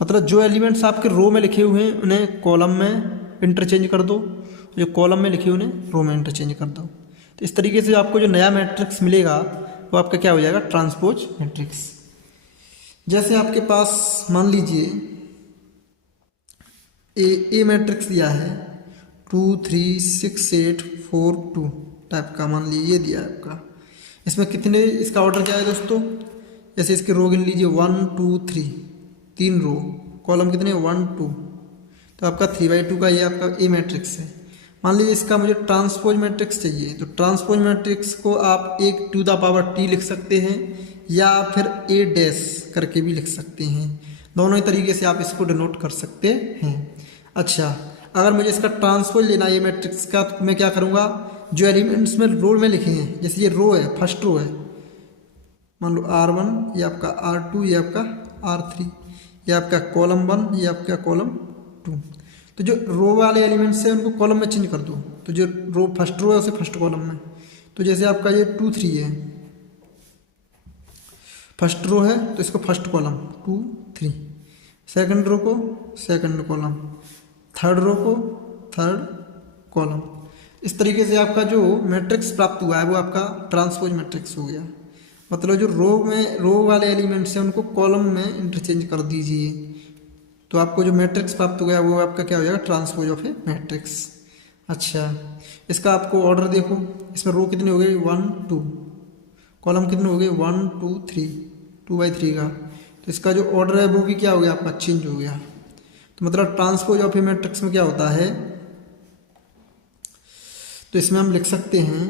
मतलब जो एलिमेंट्स आपके रो में लिखे हुए हैं उन्हें कॉलम में इंटरचेंज कर दो, जो कॉलम में लिखे हुए उन्हें रो में इंटरचेंज कर दो। तो इस तरीके से आपको जो नया मैट्रिक्स मिलेगा वो आपका क्या हो जाएगा, ट्रांसपोज मैट्रिक्स। जैसे आपके पास मान लीजिए ए मैट्रिक्स दिया है 2 3 6 8 4 2 टाइप का, मान लीजिए ये दिया है आपका। इसमें कितने, इसका ऑर्डर क्या है दोस्तों, जैसे इसके रो गिन लीजिए 1 2 3, 3 रो, कॉलम कितने 1 2, तो आपका 3/2 का ये आपका ए मैट्रिक्स है। मान लीजिए इसका मुझे ट्रांसपोज मैट्रिक्स चाहिए, तो ट्रांसपोज मैट्रिक्स को आप एक टू द पावर टी लिख सकते हैं या फिर ए डैश करके भी लिख सकते हैं। दोनों ही तरीके से आप इसको डिनोट कर सकते हैं। अच्छा, अगर मुझे इसका ट्रांसपोज लेना है ये मैट्रिक्स का, तो मैं क्या करूँगा, जो एलिमेंट्स में रो में लिखे हैं, जैसे ये रो है, फर्स्ट रो है, मान लो R1, ये आपका R2, ये आपका R3, ये आपका कॉलम 1, ये आपका कॉलम 2। तो जो रो वाले एलिमेंट्स हैं उनको कॉलम में चेंज कर दो, तो जो रो फर्स्ट रो है उसे फर्स्ट कॉलम में। तो जैसे आपका ये 2 3 है, फर्स्ट रो है तो इसको फर्स्ट कॉलम 2 3, सेकंड रो को सेकंड कॉलम, थर्ड रो को थर्ड कॉलम। इस तरीके से आपका जो मैट्रिक्स प्राप्त हुआ है वो आपका ट्रांसपोज मैट्रिक्स हो गया। मतलब जो रो वाले एलिमेंट्स हैं उनको कॉलम में इंटरचेंज कर दीजिए, तो आपको जो मैट्रिक्स प्राप्त हो गया वो आपका क्या हो जाएगा, ट्रांसपोज ऑफ ए मैट्रिक्स। अच्छा, इसका आपको ऑर्डर देखो, इसमें रो कितनी हो गई 1 2, कॉलम कितने हो गए 1 2 3, 2/3 का। तो इसका जो ऑर्डर है वो भी क्या हो गया आपका, चेंज हो गया। तो मतलब ट्रांसपोज ऑफ ए मैट्रिक्स में क्या होता है, तो इसमें हम लिख सकते हैं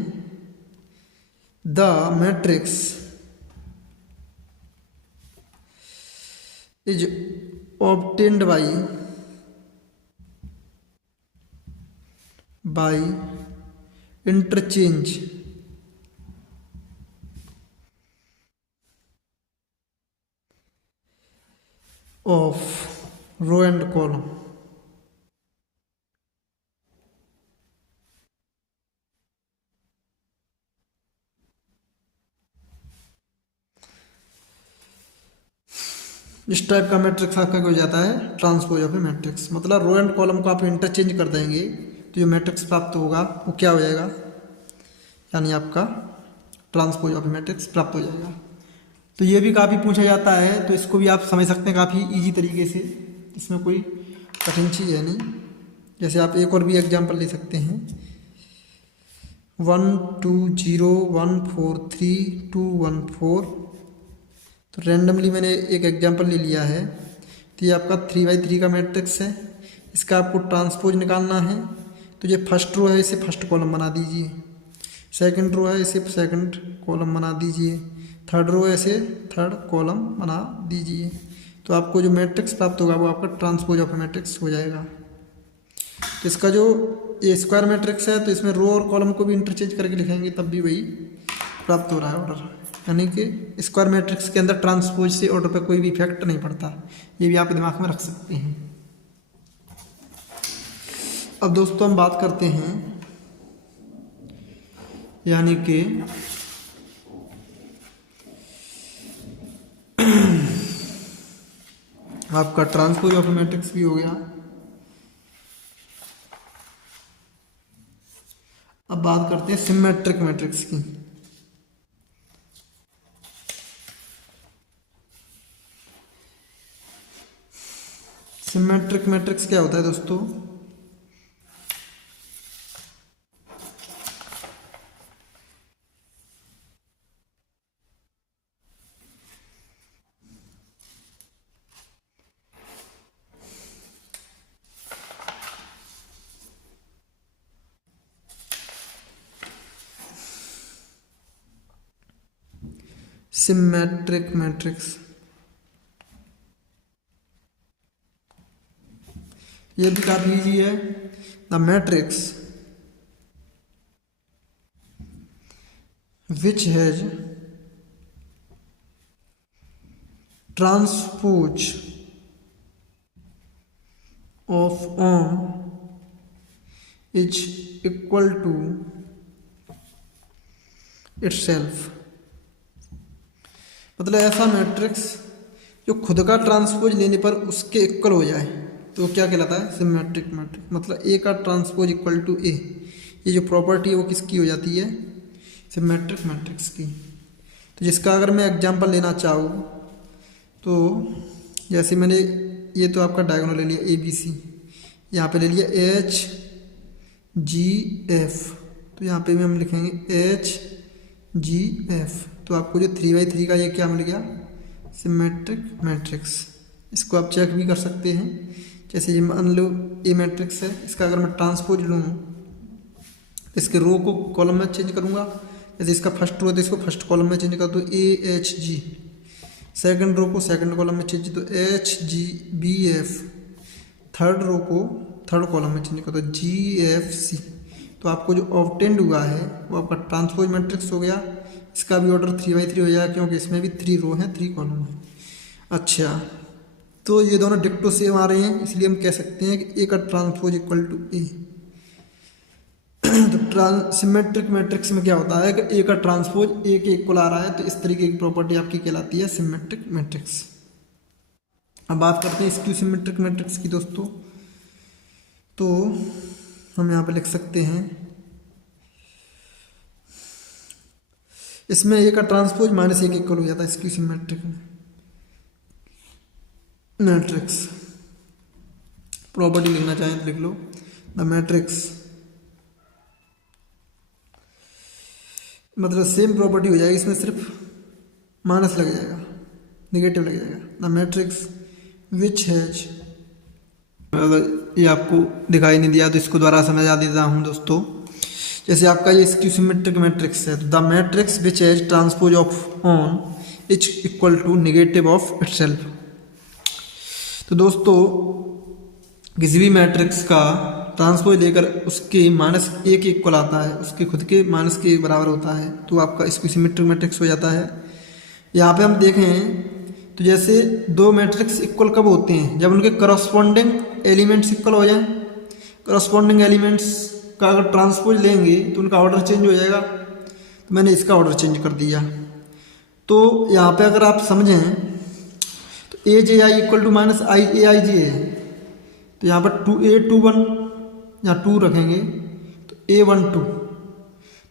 the matrix is obtained by interchange of row and column. इस टाइप का मैट्रिक्स आपका हो जाता है ट्रांसपोज ऑफ ए मैट्रिक्स। मतलब रो एंड कॉलम को आप इंटरचेंज कर देंगे तो जो मैट्रिक्स प्राप्त होगा वो क्या हो जाएगा, यानी आपका ट्रांसपोज ऑफ ए मैट्रिक्स प्राप्त हो जाएगा। तो ये भी काफ़ी पूछा जाता है, तो इसको भी आप समझ सकते हैं काफ़ी इजी तरीके से, इसमें कोई कठिन चीज़ है नहीं। जैसे आप एक और भी एग्जांपल ले सकते हैं 1 2 0 1 4 3 2 1 4। तो रैंडमली मैंने एक एग्जांपल ले लिया है। तो ये आपका 3/3 का मैट्रिक्स है, इसका आपको ट्रांसपोज निकालना है। तो ये फर्स्ट रो है, इसे फर्स्ट कॉलम बना दीजिए, सेकंड रो है इसे सेकंड कॉलम बना दीजिए, थर्ड रो है इसे थर्ड कॉलम बना दीजिए। तो आपको जो मैट्रिक्स प्राप्त होगा वो आपका ट्रांसपोज ऑफ मैट्रिक्स हो जाएगा। तो इसका जो ये स्क्वायर मैट्रिक्स है तो इसमें रो और कॉलम को भी इंटरचेंज करके लिखेंगे तब भी वही प्राप्त हो रहा है ऑर्डर, यानी कि स्क्वायर मैट्रिक्स के अंदर ट्रांसपोज से ऑर्डर पर कोई भी इफेक्ट नहीं पड़ता। ये भी आप दिमाग में रख सकते हैं। अब दोस्तों हम बात करते हैं यानी कि आपका ट्रांसपोज ऑफ मैट्रिक्स भी हो गया। अब बात करते हैं सिमेट्रिक मैट्रिक्स की। सिमेट्रिक मैट्रिक्स क्या होता है दोस्तों, सिमेट्रिक मैट्रिक्स, ये भी काफी इजी है। The matrix which has transpose of on is equal to itself, मतलब ऐसा मैट्रिक्स जो खुद का ट्रांसपोज लेने पर उसके इक्वल हो जाए तो क्या कहलाता है? Symmetric matrix. मतलब ए का ट्रांसपोज इक्वल टू ए, ये जो प्रॉपर्टी है वो किसकी हो जाती है? सिमेट्रिक मैट्रिक्स की। तो जिसका अगर मैं एग्जांपल लेना चाहूँ तो जैसे मैंने ये तो आपका डायगोनल ले लिया ए बी सी, यहाँ पे ले लिया एच जी एफ, तो यहाँ पे भी हम लिखेंगे एच जी एफ। तो आपको जो 3/3 का ये क्या मिल गया? Symmetric matrix. इसको आप चेक भी कर सकते हैं। जैसे ये मान लो ए मैट्रिक्स है, इसका अगर मैं ट्रांसपोज लूँ तो इसके रो को कॉलम में चेंज करूँगा। जैसे इसका फर्स्ट रो है तो इसको फर्स्ट कॉलम में चेंज कर दो A H G, second row को सेकंड कॉलम में चेंज तो H G B F, third row को थर्ड कॉलम में चेंज कर दो जी एफ सी। तो आपको जो ऑब्टेंड हुआ है वो आपका ट्रांसपोज मैट्रिक्स हो गया। इसका भी ऑर्डर 3/3 हो जाएगा क्योंकि इसमें भी 3 रो हैं 3 कॉलम है। अच्छा, तो ये दोनों डिक्टो सेम आ रहे हैं, इसलिए हम कह सकते हैं कि ए का ट्रांसपोज इक्वल टू ए। तो सिमेट्रिक मैट्रिक्स में क्या होता है कि ए का ट्रांसपोज ए के इक्वल आ रहा है, तो इस तरीके की प्रॉपर्टी आपकी कहलाती है सिमेट्रिक मैट्रिक्स। अब बात करते हैं स्क्यू सिमेट्रिक मैट्रिक्स की दोस्तों। तो हम यहाँ पे लिख सकते हैं इसमें ए का ट्रांसपोज -1 के इक्वल हो जाता है स्क्यू सिमेट्रिक मैट्रिक्स। प्रॉपर्टी लिखना चाहें तो लिख लो, द मैट्रिक्स, मतलब सेम प्रॉपर्टी हो जाएगी, इसमें सिर्फ माइनस लग जाएगा, निगेटिव लग जाएगा। द मैट्रिक्स विच हैज, अगर ये आपको दिखाई नहीं दिया तो इसको दोबारा समझा देता हूँ दोस्तों। जैसे आपका ये स्क्यू सिमेट्रिक मैट्रिक्स है, तो the matrix which has transpose of on is equal to negative of itself. तो दोस्तों किसी भी मैट्रिक्स का ट्रांसपोज लेकर उसके -1 के इक्वल आता है, उसके खुद के माइनस के बराबर होता है, तो आपका स्क्यू सिमेट्रिक मैट्रिक्स हो जाता है। यहाँ पे हम देखें तो जैसे दो मैट्रिक्स इक्वल कब होते हैं? जब उनके करस्पॉन्डिंग एलिमेंट्स इक्वल हो जाएं। करस्पॉन्डिंग एलिमेंट्स का अगर ट्रांसपोज लेंगे तो उनका ऑर्डर चेंज हो जाएगा, तो मैंने इसका ऑर्डर चेंज कर दिया। तो यहाँ पे अगर आप समझें तो ए जे आई इक्वल टू माइनस आई ए आई जे है, तो यहाँ पर 2a21 यहाँ 2 रखेंगे तो a12,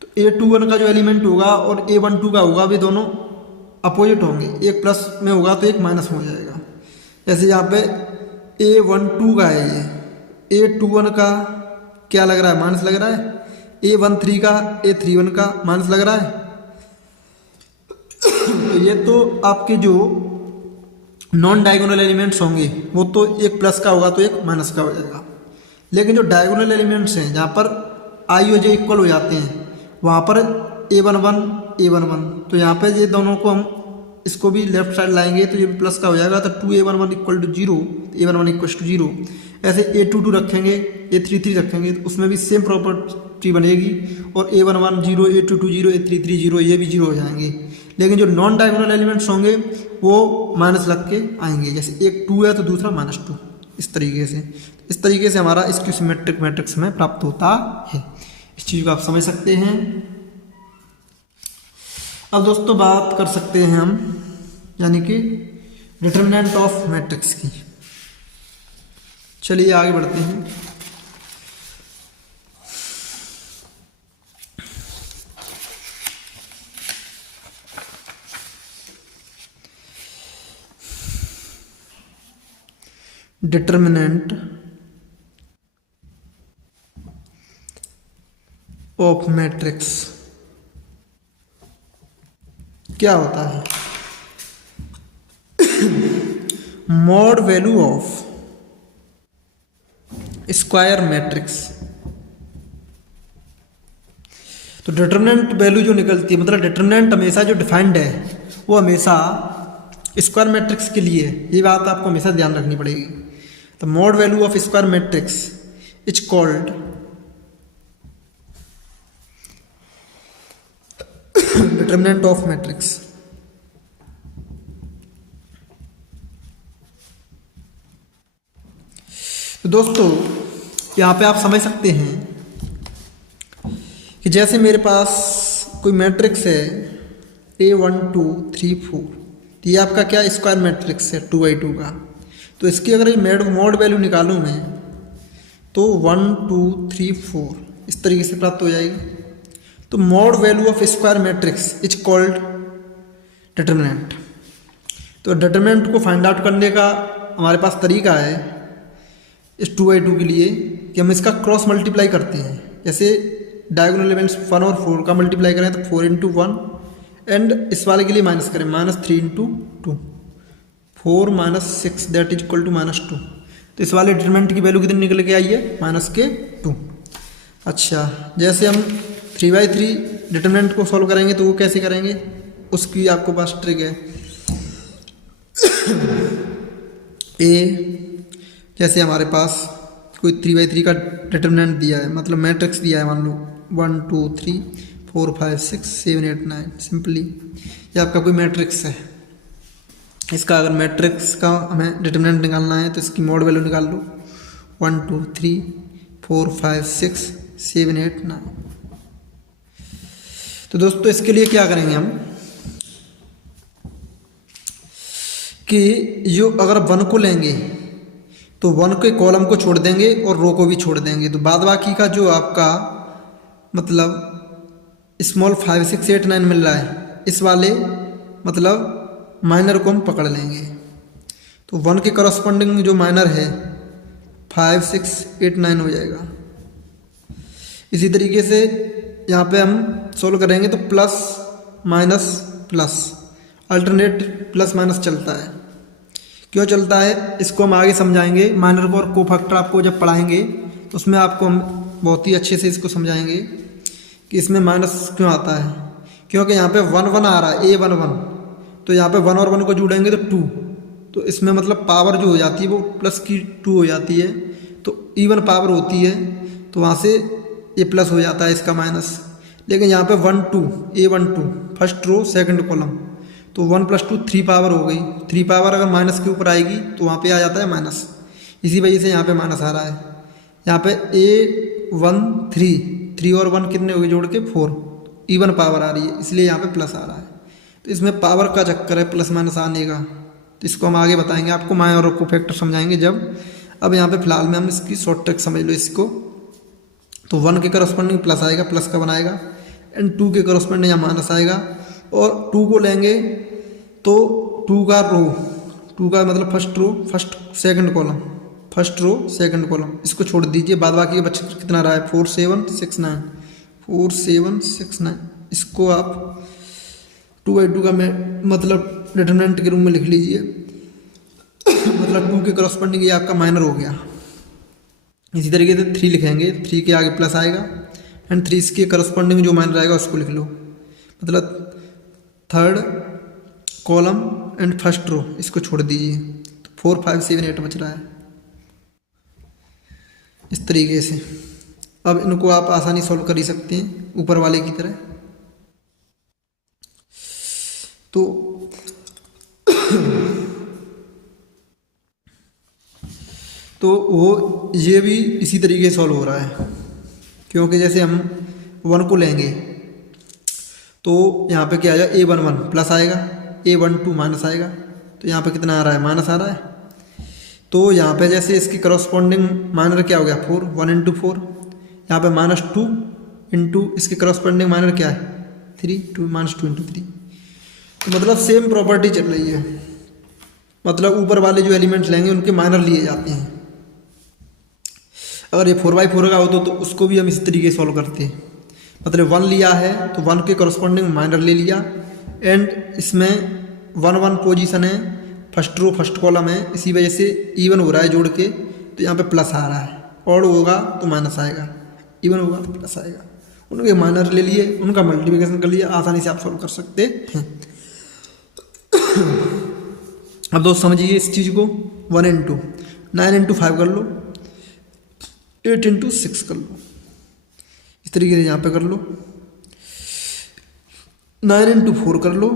तो a21 का जो एलिमेंट होगा और a12 का होगा वे दोनों अपोजिट होंगे, एक प्लस में होगा तो एक माइनस में हो जाएगा। जैसे यहाँ पे a12 का है, ये a21 का क्या लग रहा है? माइनस लग रहा है। a13 का a31 का माइनस लग रहा है। तो ये तो आपके जो नॉन डायगोनल एलिमेंट्स होंगे वो तो एक प्लस का होगा तो एक माइनस का हो जाएगा। लेकिन जो डायगोनल एलिमेंट्स हैं जहाँ पर आई और जे इक्वल हो जाते हैं वहाँ पर a11 a11, तो यहाँ पे ये दोनों को हम इसको भी लेफ्ट साइड लाएंगे तो ये भी प्लस का हो जाएगा, तो 2a11 equal to 0, a11 equal to 0। ऐसे a22 रखेंगे, a33 रखेंगे तो उसमें भी सेम प्रॉपर्टी बनेगी, और a11 0, a22 0, a33 0, ये भी 0 हो जाएंगे। लेकिन जो नॉन डायगोनल एलिमेंट्स होंगे वो माइनस लग के आएंगे, जैसे एक 2 है तो दूसरा -2, इस तरीके से हमारा स्क्यू सिमेट्रिक मैट्रिक्स में प्राप्त होता है। इस चीज़ को आप समझ सकते हैं। अब दोस्तों बात कर सकते हैं हम यानी कि डिटरमिनेंट ऑफ मैट्रिक्स की। चलिए आगे बढ़ते हैं। डिटरमिनेंट ऑफ मैट्रिक्स क्या होता है? Mod value of square matrix. तो डिटरमिनेंट वैल्यू जो निकलती है, मतलब डिटरमिनेंट हमेशा जो डिफाइंड है वो हमेशा स्क्वायर मैट्रिक्स के लिए है, ये बात आपको हमेशा ध्यान रखनी पड़ेगी। The mode value of square matrix is called determinant of matrix. तो दोस्तों यहाँ पे आप समझ सकते हैं कि जैसे मेरे पास कोई मैट्रिक्स है A1 2 3 4, ये आपका क्या स्क्वायर मैट्रिक्स है 2×2 का। तो इसकी अगर ये मोड वैल्यू निकालूं मैं तो 1 2 3 4 इस तरीके से प्राप्त हो जाएगी। तो mode value of square matrix is called determinant. तो डिटरमिनेंट को फाइंड आउट करने का हमारे पास तरीका है इस 2×2 के लिए कि हम इसका क्रॉस मल्टीप्लाई करते हैं। जैसे डायगोनल एलिमेंट्स 1 और 4 का मल्टीप्लाई करें तो 4 × 1, एंड इस वाले के लिए माइनस करें -3 × 2, 4 - 6 दैट इज इक्वल टू -2। तो इस वाले डिटरमिनेंट की वैल्यू कितनी निकल के आई है -2। अच्छा, जैसे हम 3/3 डिटरमिनेंट को सॉल्व करेंगे तो वो कैसे करेंगे, उसकी आपको पास ट्रिक है। जैसे हमारे पास कोई 3/3 का डिटरमिनेंट दिया है, मतलब मैट्रिक्स दिया है, मान लो 1 2 3 4 5 6 7 8 9। सिंपली ये आपका कोई मैट्रिक्स है, इसका अगर मैट्रिक्स का हमें डिटरमिनेंट निकालना है तो इसकी मोड वैल्यू निकाल लो 1 2 3 4 5 6 7 8 9। तो दोस्तों इसके लिए क्या करेंगे हम कि जो अगर 1 को लेंगे तो 1 के कॉलम को छोड़ देंगे और रो को भी छोड़ देंगे। तो बाद बाकी का जो आपका मतलब स्मॉल 5 6 8 9 मिल रहा है, इस वाले मतलब माइनर को हम पकड़ लेंगे। तो 1 के करस्पॉन्डिंग जो माइनर है 5 6 8 9 हो जाएगा। इसी तरीके से यहाँ पे हम सोल्व करेंगे तो plus minus plus, alternate plus minus चलता है। क्यों चलता है इसको हम आगे समझाएंगे। माइनर को और कोफैक्टर आपको जब पढ़ाएंगे तो उसमें आपको हम बहुत ही अच्छे से इसको समझाएंगे कि इसमें माइनस क्यों आता है। क्योंकि यहाँ पे 1 1 आ रहा है, A 1 1, तो यहाँ पे 1 और 1 को जोड़ेंगे तो 2, तो इसमें मतलब पावर जो हो जाती है वो प्लस की 2 हो जाती है, तो इवन पावर होती है, तो वहाँ से ये प्लस हो जाता है इसका माइनस। लेकिन यहाँ पे 1 2 A 1 2 first row second column, तो 1 + 2 3 पावर हो गई। 3 पावर अगर माइनस के ऊपर आएगी तो वहाँ पे आ जाता है माइनस, इसी वजह से यहाँ पे माइनस आ रहा है। यहाँ पे A 1 3 और 1 कितने हो गए जोड़ के 4, इवन पावर आ रही है, इसलिए यहाँ पे प्लस आ रहा है। तो इसमें पावर का चक्कर है प्लस माइनस आने का, तो इसको हम आगे बताएंगे आपको, माइनर और कोफैक्टर समझाएंगे जब। अब यहाँ पे फिलहाल में हम इसकी शॉर्ट ट्रिक समझ लो इसको। तो 1 के करस्पॉन्डिंग प्लस आएगा, प्लस का बनाएगा, एंड 2 के करस्पॉन्डिंग यहाँ माइनस आएगा। और 2 को लेंगे तो 2 का रो, 2 का मतलब first row first second column, first row second column, इसको छोड़ दीजिए। बाद बाकी का बच्चे कितना रहा है 4 7 6 9, 4 7 6 9। इसको आप 2/2 का मतलब डिटरमिनेंट के रूप में लिख लीजिए। मतलब 2 के करस्पॉन्डिंग ये आपका माइनर हो गया। इसी तरीके से 3 लिखेंगे, 3 के आगे प्लस आएगा, एंड 3 के करस्पॉन्डिंग जो माइनर आएगा उसको लिख लो। मतलब third column and first row, इसको छोड़ दीजिए। तो 4 5 7 8 बच रहा है इस तरीके से। अब इनको आप आसानी सॉल्व कर ही सकते हैं ऊपर वाले की तरह। तो वो ये भी इसी तरीके से सॉल्व हो रहा है, क्योंकि जैसे हम 1 को लेंगे तो यहाँ पे क्या आएगा A 1 1 प्लस आएगा, A 1 2 माइनस आएगा। तो यहाँ पे कितना आ रहा है माइनस आ रहा है। तो यहाँ पे जैसे इसकी करस्पॉन्डिंग माइनर क्या हो गया 4, 1 × 4, यहाँ पे -2 इंटू इसकी करस्पॉन्डिंग माइनर क्या है 3, 2 -2 × 3। तो मतलब सेम प्रॉपर्टी चल रही है, मतलब ऊपर वाले जो एलिमेंट्स लेंगे उनके माइनर लिए जाते हैं। अगर ये 4/4 का होता तो उसको भी हम इस तरीके से सॉल्व करते हैं। मतलब 1 लिया है तो 1 के करस्पॉन्डिंग माइनर ले लिया, एंड इसमें 1 1 पोजीशन है, फर्स्ट रो फर्स्ट कॉलम है, इसी वजह से इवन हो रहा है जोड़ के, तो यहाँ पे प्लस आ रहा है। ऑड होगा तो माइनस आएगा, इवन होगा तो प्लस आएगा। उनके माइनर ले लिए, उनका मल्टीप्लिकेशन कर लिया, आसानी से आप सॉल्व कर सकते हैं। अब दोस्त समझिए इस चीज़ को, 1 इंटू 9 इंटू 5 कर लो, 8 इंटू 6 कर लो, इस तरीके से यहाँ पे कर लो, 9 इंटू 4 कर लो,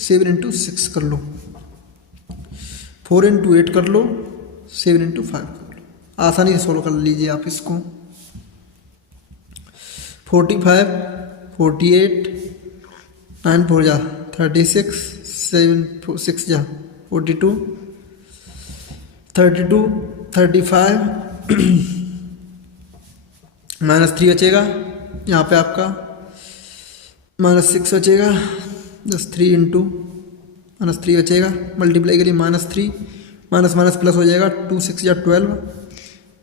7 इंटू 6 कर लो, 4 इंटू 8 कर लो, 7 इंटू 5 कर लो। आसानी से सोल्व कर लीजिए आप इसको। 45, 48, 9 4 जा 36, 7 6 जा 42, 32, 35 -3 बचेगा यहाँ पे आपका, -6 बचेगा, जस्ट 3 इंटू -3 बचेगा, मल्टीप्लाई करिए -3, माइनस माइनस प्लस हो जाएगा, 2 6 या 12,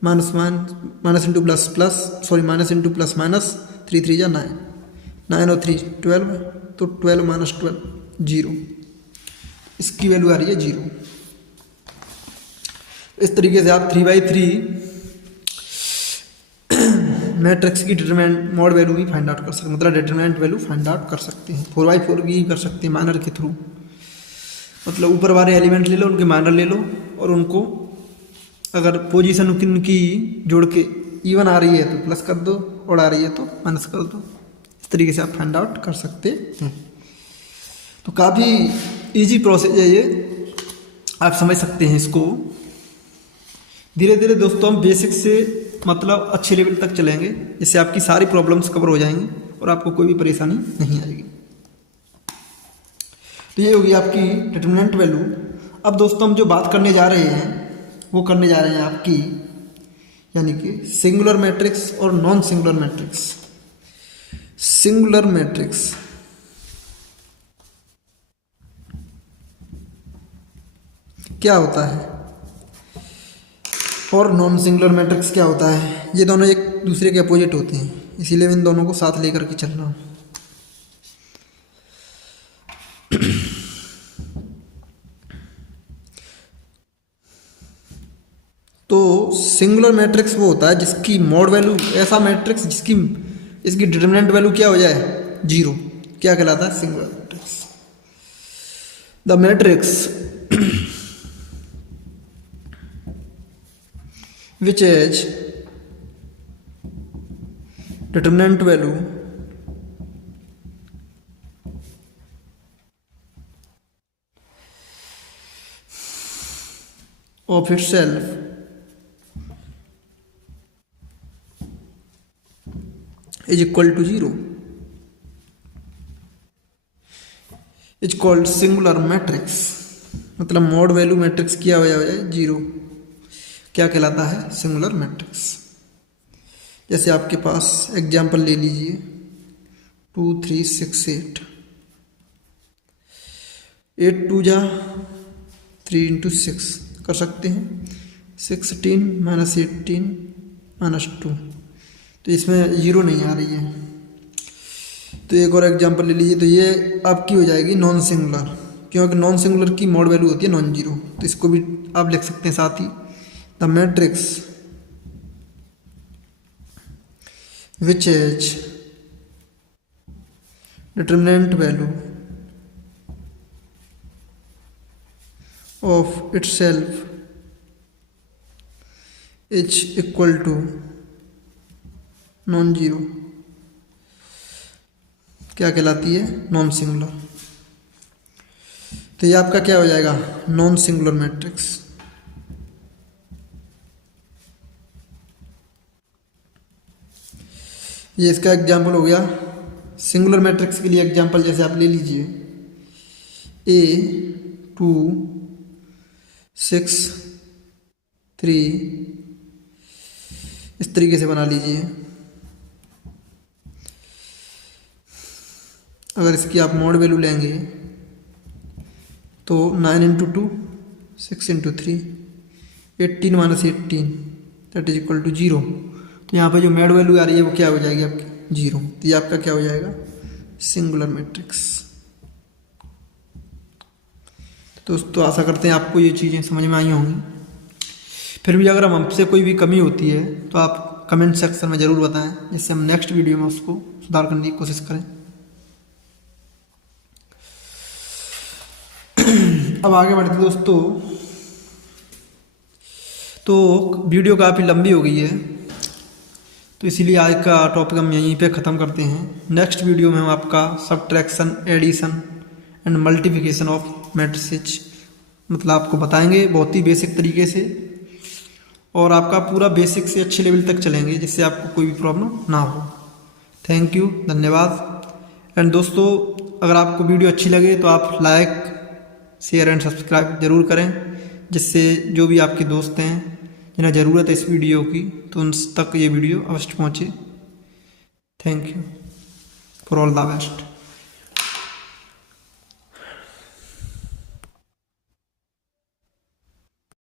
minus into plus plus, sorry minus into plus minus, 3 3 या 9, 9 और 3 12, तो 12 - 12 0, इसकी वैल्यू आ रही है 0। इस तरीके से आप 3/3 मैट्रिक्स की डिटरमिनेंट मॉड वैल्यू भी फाइंड आउट कर सकते हैं, मतलब डिटरमिनेंट वैल्यू फाइंड आउट कर सकते हैं। 4/4 भी कर सकते हैं माइनर के थ्रू, मतलब ऊपर वाले एलिमेंट ले लो, उनके माइनर ले लो, और उनको अगर पोजीशन उनकी जोड़ के इवन आ रही है तो प्लस कर दो, और आ रही है तो माइनस कर दो। इस तरीके से आप फाइंड आउट कर सकते हैं। तो काफ़ी इजी प्रोसेस है ये, आप समझ सकते हैं इसको। धीरे धीरे दोस्तों हम बेसिक से मतलब अच्छे लेवल तक चलेंगे, जिससे आपकी सारी प्रॉब्लम्स कवर हो जाएंगी और आपको कोई भी परेशानी नहीं आएगी। तो ये होगी आपकी डिटरमिनेंट वैल्यू। अब दोस्तों हम जो बात करने जा रहे हैं वो करने जा रहे हैं आपकी, यानी कि सिंगुलर मैट्रिक्स और non singular matrix. Singular matrix क्या होता है और नॉन सिंगुलर मैट्रिक्स क्या होता है, ये दोनों एक दूसरे के अपोजिट होते हैं, इसीलिए मैं इन दोनों को साथ लेकर के चल रहा हूँ। तो सिंगुलर मैट्रिक्स वो होता है जिसकी मॉड वैल्यू, ऐसा मैट्रिक्स जिसकी इसकी डिटरमिनेंट वैल्यू क्या हो जाए 0, क्या कहलाता है singular matrix. The matrix which has determinant value of itself is equal to 0 is called singular matrix। मतलब मॉड वैल्यू मैट्रिक्स क्या हो जाए 0, क्या कहलाता है सिंगुलर मैट्रिक्स। जैसे आपके पास एग्जाम्पल ले लीजिए 2 3 6 8, 8 2 जा 3 इंटू 6 कर सकते हैं, 16 -18 -2, तो इसमें 0 नहीं आ रही है। तो एक और एग्जाम्पल ले लीजिए, तो ये आपकी हो जाएगी नॉन सिंगुलर, क्योंकि नॉन सिंगुलर की मॉड वैल्यू होती है नॉन जीरो, तो इसको भी आप लिख सकते हैं साथ ही। The matrix which has determinant value of itself is equal to non-zero क्या कहलाती है नॉन सिंगुलर। तो ये आपका क्या हो जाएगा नॉन सिंगुलर मैट्रिक्स। ये इसका एग्जाम्पल हो गया। सिंगुलर मैट्रिक्स के लिए एग्जाम्पल जैसे आप ले लीजिए A2 6 3, इस तरीके से बना लीजिए। अगर इसकी आप मॉड वैल्यू लेंगे तो 9 into 2 6 into 3 18 minus 18 that is equal to 0। तो यहाँ पे जो मेड वैल्यू आ रही है वो क्या हो जाएगी आपकी 0। तो ये आपका क्या हो जाएगा सिंगुलर मैट्रिक्स। तो दोस्तों आशा करते हैं आपको ये चीज़ें समझ में आई होंगी। फिर भी अगर हमसे कोई भी कमी होती है तो आप कमेंट सेक्शन में ज़रूर बताएं, जिससे हम नेक्स्ट वीडियो में उसको सुधार करने की कोशिश करें। अब आगे बढ़ते दोस्तों, तो वीडियो काफ़ी लंबी हो गई है, तो इसीलिए आज का टॉपिक हम यहीं पे ख़त्म करते हैं। नेक्स्ट वीडियो में हम आपका subtraction, addition and multiplication of matrices मतलब आपको बताएंगे बहुत ही बेसिक तरीके से, और आपका पूरा बेसिक से अच्छे लेवल तक चलेंगे जिससे आपको कोई भी प्रॉब्लम ना हो। थैंक यू, धन्यवाद। एंड दोस्तों, अगर आपको वीडियो अच्छी लगे तो आप लाइक, शेयर एंड सब्सक्राइब ज़रूर करें, जिससे जो भी आपके दोस्त हैं जिन्हें ज़रूरत है इस वीडियो की, तो उन तक ये वीडियो अवश्य पहुँचे। Thank you for all the best.